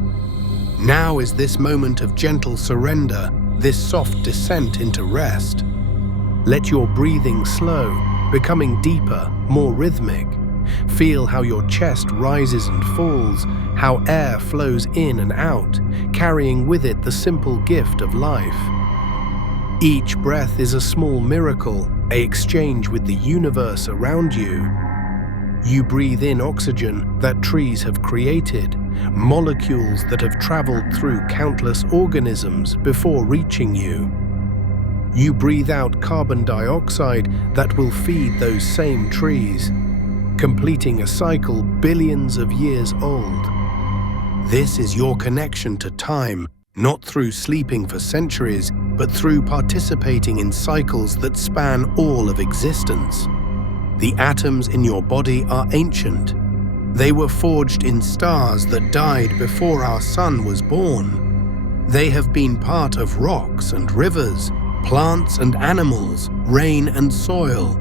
Now is this moment of gentle surrender, this soft descent into rest. Let your breathing slow, becoming deeper, more rhythmic. Feel how your chest rises and falls, how air flows in and out, carrying with it the simple gift of life. Each breath is a small miracle, an exchange with the universe around you. You breathe in oxygen that trees have created, molecules that have traveled through countless organisms before reaching you. You breathe out carbon dioxide that will feed those same trees, completing a cycle billions of years old. This is your connection to time, not through sleeping for centuries, but through participating in cycles that span all of existence. The atoms in your body are ancient. They were forged in stars that died before our sun was born. They have been part of rocks and rivers, plants and animals, rain and soil.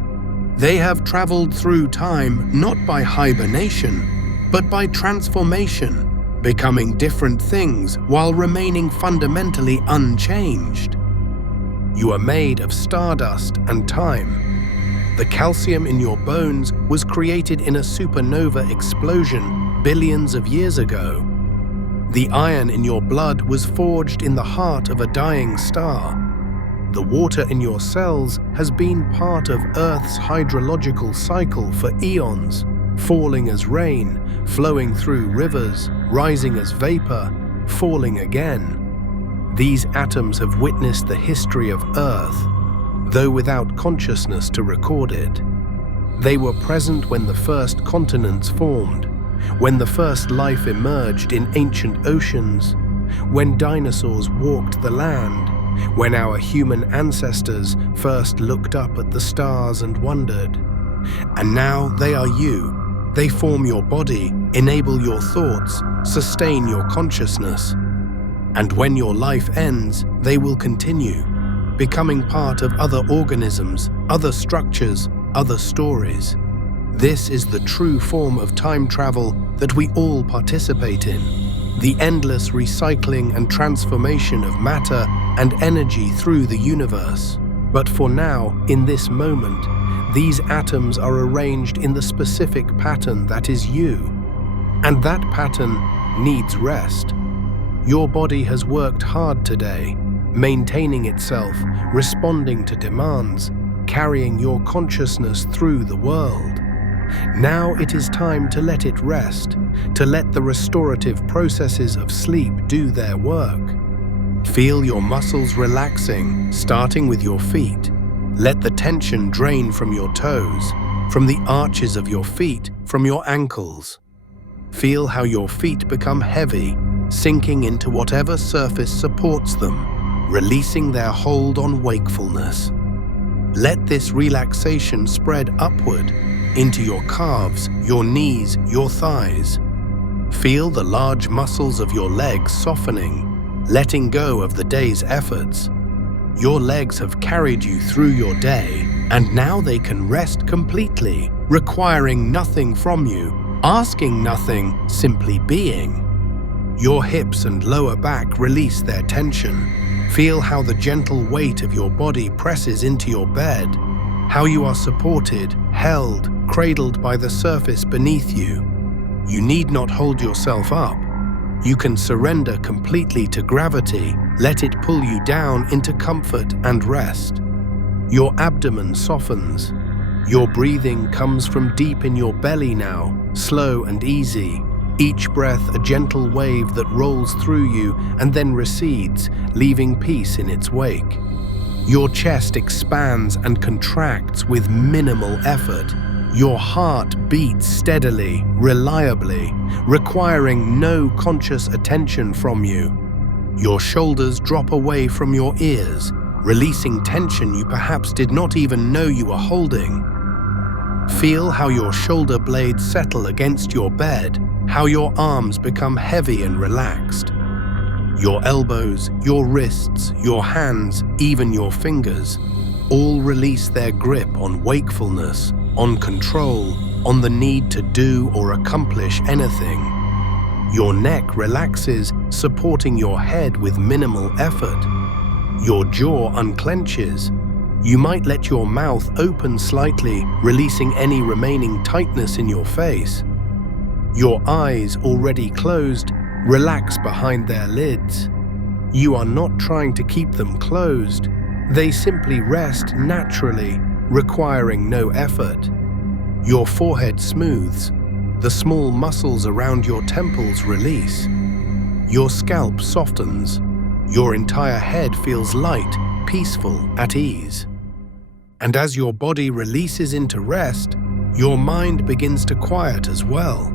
They have traveled through time not by hibernation, but by transformation, becoming different things while remaining fundamentally unchanged. You are made of stardust and time. The calcium in your bones was created in a supernova explosion billions of years ago. The iron in your blood was forged in the heart of a dying star. The water in your cells has been part of Earth's hydrological cycle for eons, falling as rain, flowing through rivers, rising as vapor, falling again. These atoms have witnessed the history of Earth, though without consciousness to record it. They were present when the first continents formed, when the first life emerged in ancient oceans, when dinosaurs walked the land, when our human ancestors first looked up at the stars and wondered. And now they are you. They form your body, enable your thoughts, sustain your consciousness. And when your life ends, they will continue, becoming part of other organisms, other structures, other stories. This is the true form of time travel that we all participate in, the endless recycling and transformation of matter and energy through the universe. But for now, in this moment, these atoms are arranged in the specific pattern that is you. And that pattern needs rest. Your body has worked hard today, maintaining itself, responding to demands, carrying your consciousness through the world. Now it is time to let it rest, to let the restorative processes of sleep do their work. Feel your muscles relaxing, starting with your feet. Let the tension drain from your toes, from the arches of your feet, from your ankles. Feel how your feet become heavy, sinking into whatever surface supports them, releasing their hold on wakefulness. Let this relaxation spread upward into your calves, your knees, your thighs. Feel the large muscles of your legs softening, letting go of the day's efforts. Your legs have carried you through your day, and now they can rest completely, requiring nothing from you, asking nothing, simply being. Your hips and lower back release their tension. Feel how the gentle weight of your body presses into your bed, how you are supported, held, cradled by the surface beneath you. You need not hold yourself up. You can surrender completely to gravity, let it pull you down into comfort and rest. Your abdomen softens. Your breathing comes from deep in your belly now, slow and easy. Each breath a gentle wave that rolls through you and then recedes, leaving peace in its wake. Your chest expands and contracts with minimal effort. Your heart beats steadily, reliably, requiring no conscious attention from you. Your shoulders drop away from your ears, releasing tension you perhaps did not even know you were holding. Feel how your shoulder blades settle against your bed, how your arms become heavy and relaxed. Your elbows, your wrists, your hands, even your fingers, all release their grip on wakefulness, on control, on the need to do or accomplish anything. Your neck relaxes, supporting your head with minimal effort. Your jaw unclenches. You might let your mouth open slightly, releasing any remaining tightness in your face. Your eyes, already closed, relax behind their lids. You are not trying to keep them closed. They simply rest naturally, requiring no effort. Your forehead smooths. The small muscles around your temples release. Your scalp softens. Your entire head feels light, peaceful, at ease. And as your body releases into rest, your mind begins to quiet as well.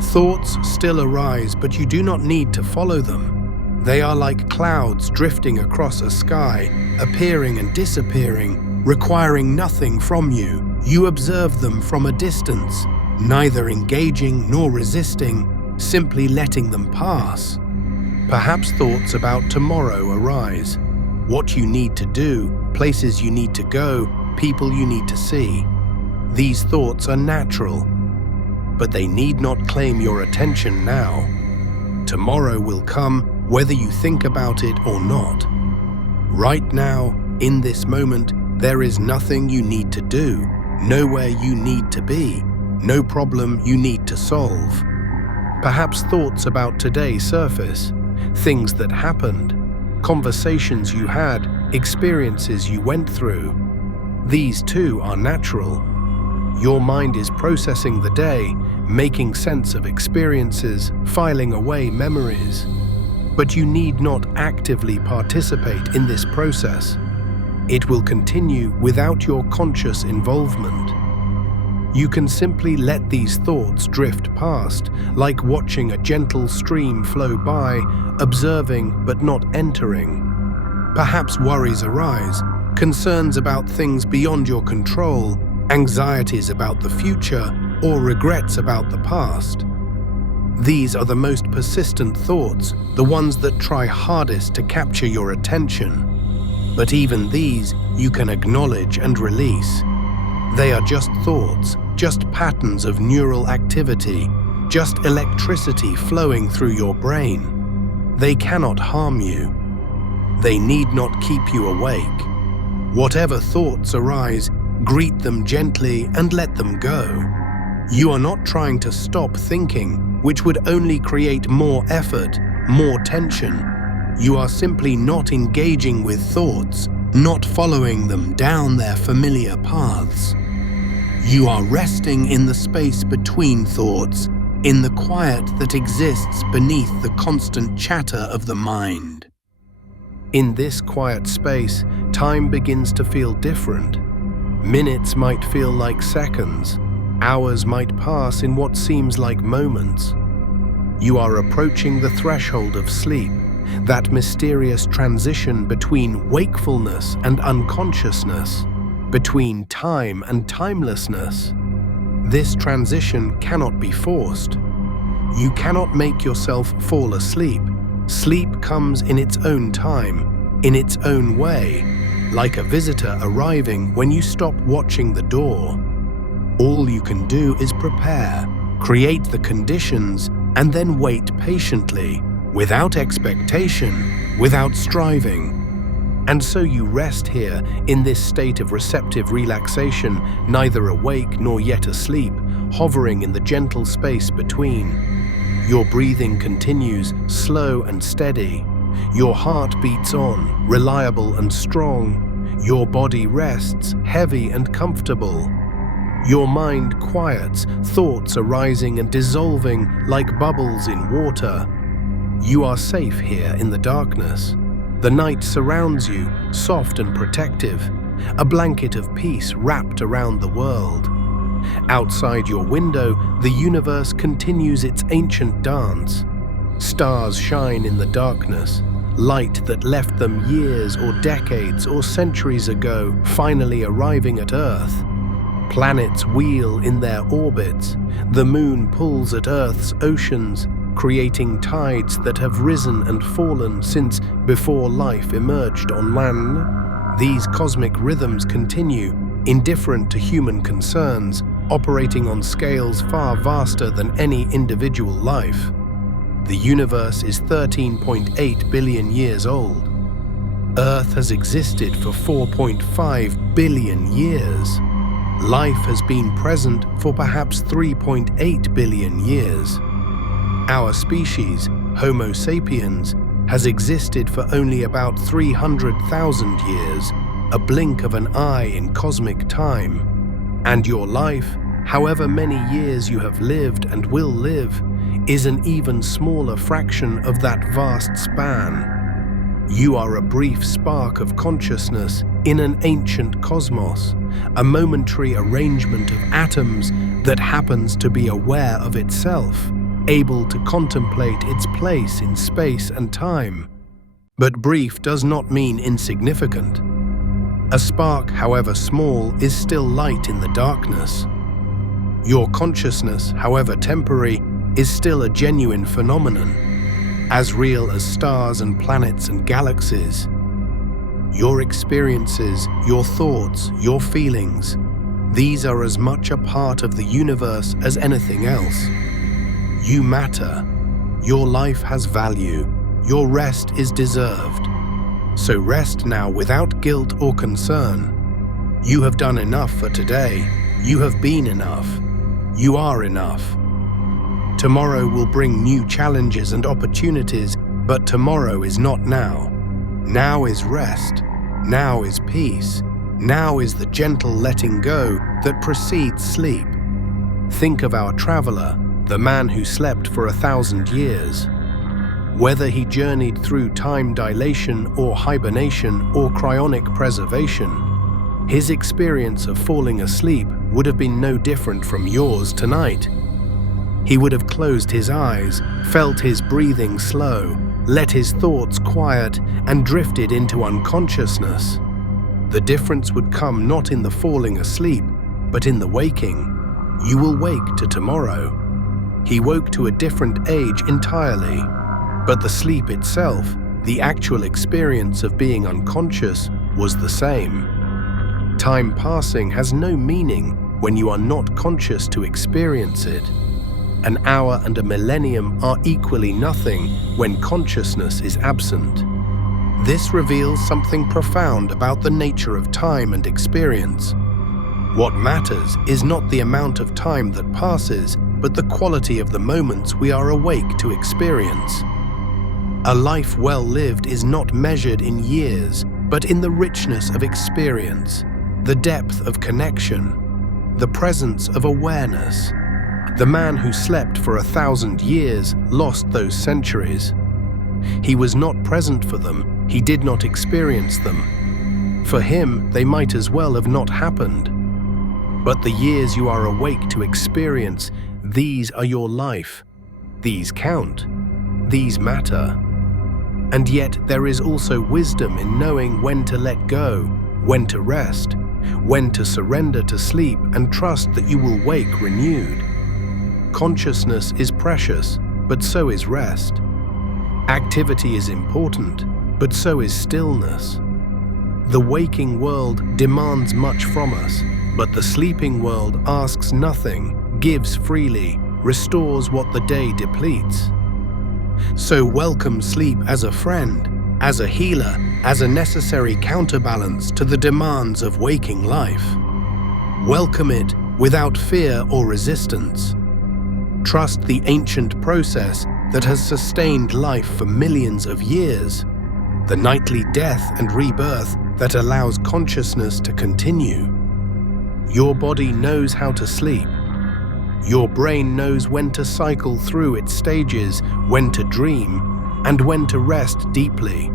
Thoughts still arise, but you do not need to follow them. They are like clouds drifting across a sky, appearing and disappearing, requiring nothing from you. You observe them from a distance, neither engaging nor resisting, simply letting them pass. Perhaps thoughts about tomorrow arise, what you need to do, places you need to go, people you need to see. These thoughts are natural, but they need not claim your attention now. Tomorrow will come whether you think about it or not. Right now, in this moment, there is nothing you need to do, nowhere you need to be, no problem you need to solve. Perhaps thoughts about today surface, things that happened, conversations you had, experiences you went through. These too are natural. Your mind is processing the day, making sense of experiences, filing away memories. But you need not actively participate in this process. It will continue without your conscious involvement. You can simply let these thoughts drift past, like watching a gentle stream flow by, observing but not entering. Perhaps worries arise, concerns about things beyond your control, anxieties about the future, or regrets about the past. These are the most persistent thoughts, the ones that try hardest to capture your attention. But even these you can acknowledge and release. They are just thoughts, just patterns of neural activity, just electricity flowing through your brain. They cannot harm you. They need not keep you awake. Whatever thoughts arise, greet them gently and let them go. You are not trying to stop thinking, which would only create more effort, more tension. You are simply not engaging with thoughts, not following them down their familiar paths. You are resting in the space between thoughts, in the quiet that exists beneath the constant chatter of the mind. In this quiet space, time begins to feel different. Minutes might feel like seconds. Hours might pass in what seems like moments. You are approaching the threshold of sleep, that mysterious transition between wakefulness and unconsciousness, between time and timelessness. This transition cannot be forced. You cannot make yourself fall asleep. Sleep comes in its own time, in its own way, like a visitor arriving when you stop watching the door. All you can do is prepare, create the conditions, and then wait patiently, without expectation, without striving. And so you rest here in this state of receptive relaxation, neither awake nor yet asleep, hovering in the gentle space between. Your breathing continues, slow and steady. Your heart beats on, reliable and strong. Your body rests, heavy and comfortable. Your mind quiets, thoughts arising and dissolving like bubbles in water. You are safe here in the darkness. The night surrounds you, soft and protective, a blanket of peace wrapped around the world. Outside your window, the universe continues its ancient dance. Stars shine in the darkness, light that left them years or decades or centuries ago, finally arriving at Earth. Planets wheel in their orbits. The moon pulls at Earth's oceans, creating tides that have risen and fallen since before life emerged on land. These cosmic rhythms continue, indifferent to human concerns, operating on scales far vaster than any individual life. The universe is 13.8 billion years old. Earth has existed for 4.5 billion years. Life has been present for perhaps 3.8 billion years. Our species, Homo sapiens, has existed for only about 300,000 years, a blink of an eye in cosmic time. And your life, however many years you have lived and will live, is an even smaller fraction of that vast span. You are a brief spark of consciousness in an ancient cosmos, a momentary arrangement of atoms that happens to be aware of itself, able to contemplate its place in space and time. But brief does not mean insignificant. A spark, however small, is still light in the darkness. Your consciousness, however temporary, is still a genuine phenomenon, as real as stars and planets and galaxies. Your experiences, your thoughts, your feelings, these are as much a part of the universe as anything else. You matter. Your life has value. Your rest is deserved. So rest now without guilt or concern. You have done enough for today. You have been enough. You are enough. Tomorrow will bring new challenges and opportunities, but tomorrow is not now. Now is rest. Now is peace. Now is the gentle letting go that precedes sleep. Think of our traveler, the man who slept for 1,000 years. Whether he journeyed through time dilation or hibernation or cryonic preservation, his experience of falling asleep would have been no different from yours tonight. He would have closed his eyes, felt his breathing slow, let his thoughts quiet, and drifted into unconsciousness. The difference would come not in the falling asleep, but in the waking. You will wake to tomorrow. He woke to a different age entirely, but the sleep itself, the actual experience of being unconscious, was the same. Time passing has no meaning when you are not conscious to experience it. An hour and a millennium are equally nothing when consciousness is absent. This reveals something profound about the nature of time and experience. What matters is not the amount of time that passes, but the quality of the moments we are awake to experience. A life well lived is not measured in years, but in the richness of experience, the depth of connection, the presence of awareness. The man who slept for 1,000 years lost those centuries. He was not present for them He did not experience them. For him, they might as well have not happened. But the years you are awake to experience, these are your life. These count. These matter. And yet there is also wisdom in knowing when to let go, when to rest, when to surrender to sleep and trust that you will wake renewed. Consciousness is precious, but so is rest. Activity is important, but so is stillness. The waking world demands much from us, but the sleeping world asks nothing, gives freely, restores what the day depletes. So welcome sleep as a friend, as a healer, as a necessary counterbalance to the demands of waking life. Welcome it without fear or resistance. Trust the ancient process that has sustained life for millions of years, the nightly death and rebirth that allows consciousness to continue. Your body knows how to sleep. Your brain knows when to cycle through its stages, when to dream, and when to rest deeply.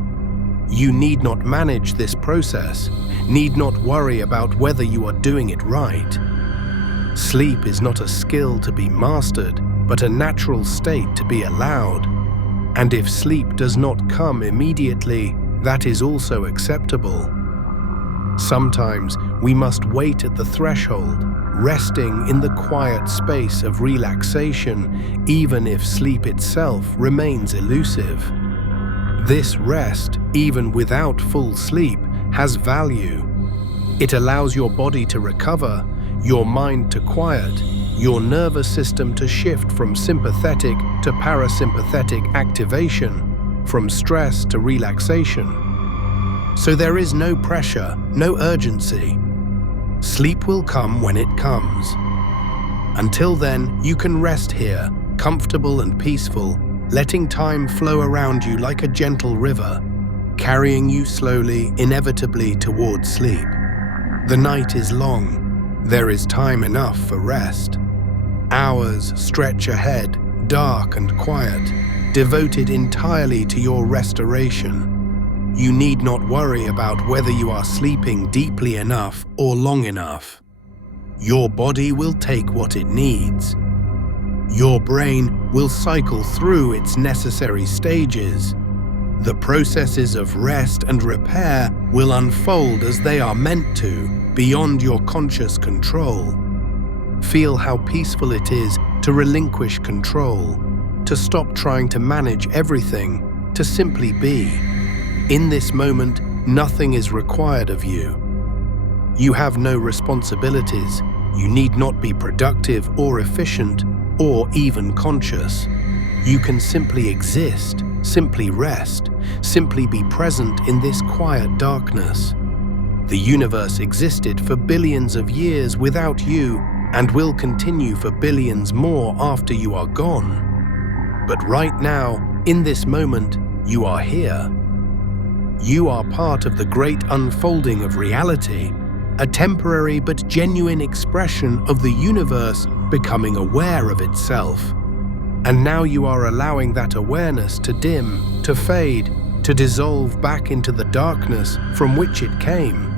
You need not manage this process, need not worry about whether you are doing it right. Sleep is not a skill to be mastered, but a natural state to be allowed. And if sleep does not come immediately, that is also acceptable. Sometimes we must wait at the threshold, resting in the quiet space of relaxation, even if sleep itself remains elusive. This rest, even without full sleep, has value. It allows your body to recover, your mind to quiet, your nervous system to shift from sympathetic to parasympathetic activation, from stress to relaxation. So there is no pressure, no urgency. Sleep will come when it comes. Until then, you can rest here, comfortable and peaceful, letting time flow around you like a gentle river, carrying you slowly, inevitably towards sleep. The night is long. There is time enough for rest. Hours stretch ahead, dark and quiet, devoted entirely to your restoration. You need not worry about whether you are sleeping deeply enough or long enough. Your body will take what it needs. Your brain will cycle through its necessary stages. The processes of rest and repair will unfold as they are meant to, beyond your conscious control. Feel how peaceful it is to relinquish control, to stop trying to manage everything, to simply be. In this moment, nothing is required of you. You have no responsibilities. You need not be productive or efficient or even conscious. You can simply exist, simply rest, simply be present in this quiet darkness. The universe existed for billions of years without you and will continue for billions more after you are gone. But right now, in this moment, you are here. You are part of the great unfolding of reality, a temporary but genuine expression of the universe becoming aware of itself. And now you are allowing that awareness to dim, to fade, to dissolve back into the darkness from which it came.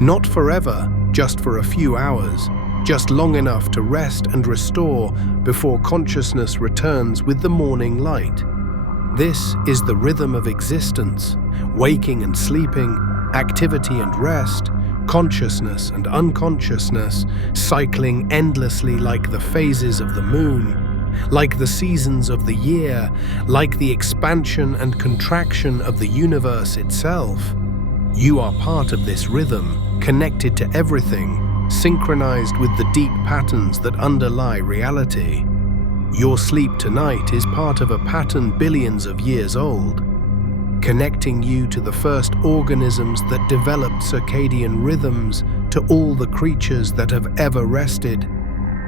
Not forever, just for a few hours, just long enough to rest and restore before consciousness returns with the morning light. This is the rhythm of existence, waking and sleeping, activity and rest, consciousness and unconsciousness, cycling endlessly like the phases of the moon, like the seasons of the year, like the expansion and contraction of the universe itself. You are part of this rhythm, connected to everything, synchronized with the deep patterns that underlie reality. Your sleep tonight is part of a pattern billions of years old, connecting you to the first organisms that developed circadian rhythms, to all the creatures that have ever rested,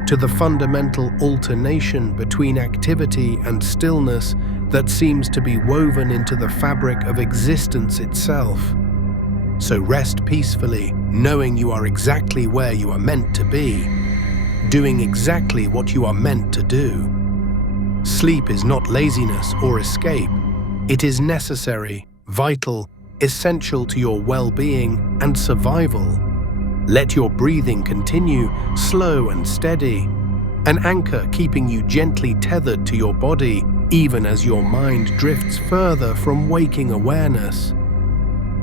to the fundamental alternation between activity and stillness that seems to be woven into the fabric of existence itself. So rest peacefully, knowing you are exactly where you are meant to be, doing exactly what you are meant to do. Sleep is not laziness or escape. It is necessary, vital, essential to your well-being and survival. Let your breathing continue, slow and steady, an anchor keeping you gently tethered to your body even as your mind drifts further from waking awareness.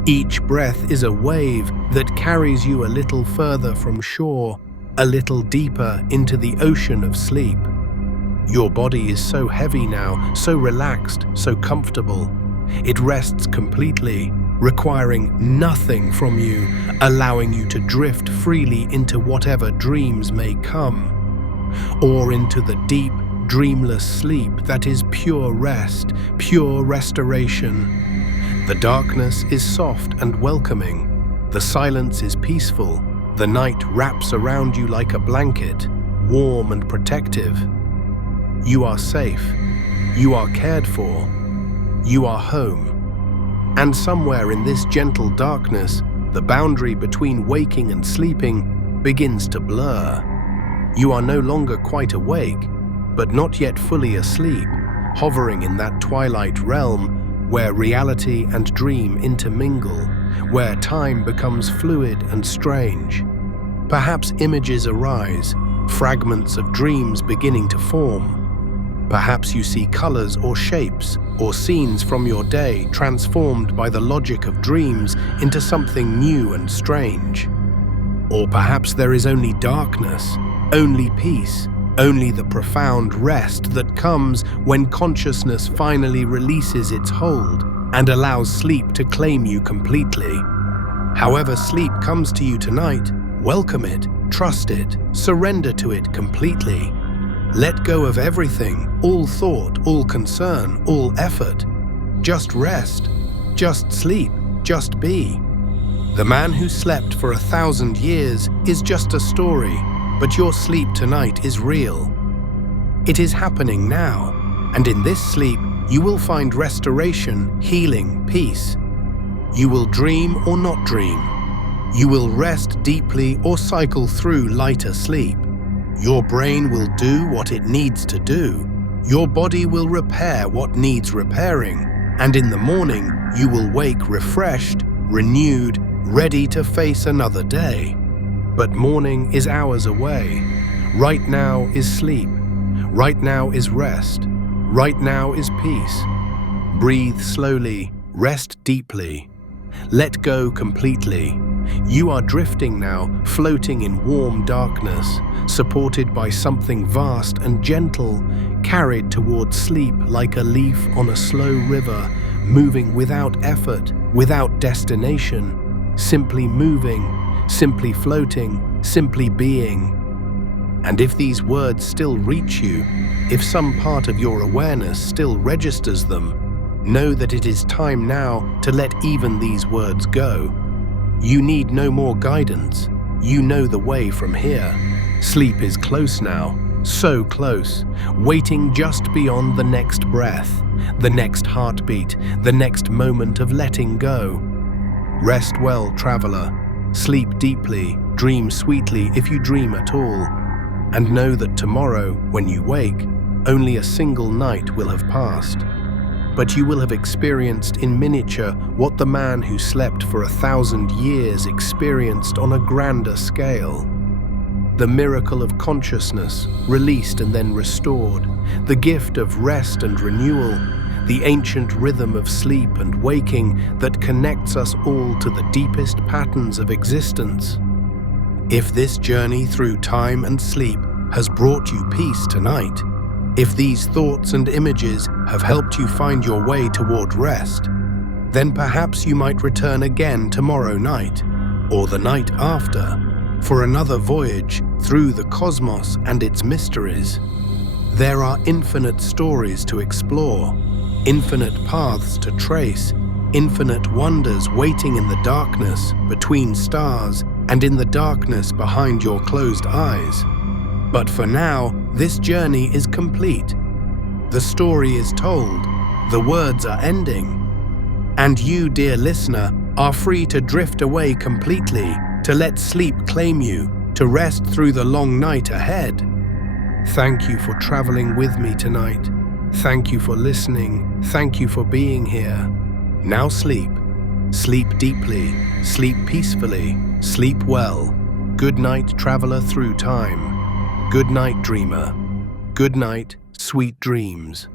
Each breath is a wave that carries you a little further from shore, a little deeper into the ocean of sleep. Your body is so heavy now, so relaxed, so comfortable. It rests completely, requiring nothing from you, allowing you to drift freely into whatever dreams may come, or into the deep, dreamless sleep that is pure rest, pure restoration. The darkness is soft and welcoming. The silence is peaceful. The night wraps around you like a blanket, warm and protective. You are safe. You are cared for. You are home. And somewhere in this gentle darkness, the boundary between waking and sleeping begins to blur. You are no longer quite awake, but not yet fully asleep, hovering in that twilight realm where reality and dream intermingle, where time becomes fluid and strange. Perhaps images arise, fragments of dreams beginning to form. Perhaps you see colors or shapes or scenes from your day transformed by the logic of dreams into something new and strange. Or perhaps there is only darkness, only peace, only the profound rest that comes when consciousness finally releases its hold and allows sleep to claim you completely. However sleep comes to you tonight, welcome it, trust it, surrender to it completely. Let go of everything, all thought, all concern, all effort. Just rest, just sleep, just be. The man who slept for 1,000 years is just a story, but your sleep tonight is real. It is happening now, and in this sleep, you will find restoration, healing, peace. You will dream or not dream. You will rest deeply or cycle through lighter sleep. Your brain will do what it needs to do. Your body will repair what needs repairing, and in the morning, you will wake refreshed, renewed, ready to face another day. But morning is hours away. Right now is sleep. Right now is rest. Right now is peace. Breathe slowly, rest deeply. Let go completely. You are drifting now, floating in warm darkness, supported by something vast and gentle, carried towards sleep like a leaf on a slow river, moving without effort, without destination, simply moving, simply floating, simply being. And if these words still reach you, if some part of your awareness still registers them, know that it is time now to let even these words go. You need no more guidance. You know the way from here. Sleep is close now, so close, waiting just beyond the next breath, the next heartbeat, the next moment of letting go. Rest well, traveler. Sleep deeply, dream sweetly if you dream at all. And know that tomorrow, when you wake, only a single night will have passed. But you will have experienced in miniature what the man who slept for 1,000 years experienced on a grander scale. The miracle of consciousness, released and then restored, the gift of rest and renewal, the ancient rhythm of sleep and waking that connects us all to the deepest patterns of existence. If this journey through time and sleep has brought you peace tonight, if these thoughts and images have helped you find your way toward rest, then perhaps you might return again tomorrow night, or the night after, for another voyage through the cosmos and its mysteries. There are infinite stories to explore, infinite paths to trace, infinite wonders waiting in the darkness between stars and in the darkness behind your closed eyes. But for now, this journey is complete. The story is told, the words are ending. And you, dear listener, are free to drift away completely, to let sleep claim you, to rest through the long night ahead. Thank you for traveling with me tonight. Thank you for listening. Thank you for being here. Now sleep. Sleep deeply, sleep peacefully, sleep well. Good night, traveler through time. Good night, dreamer. Good night, sweet dreams.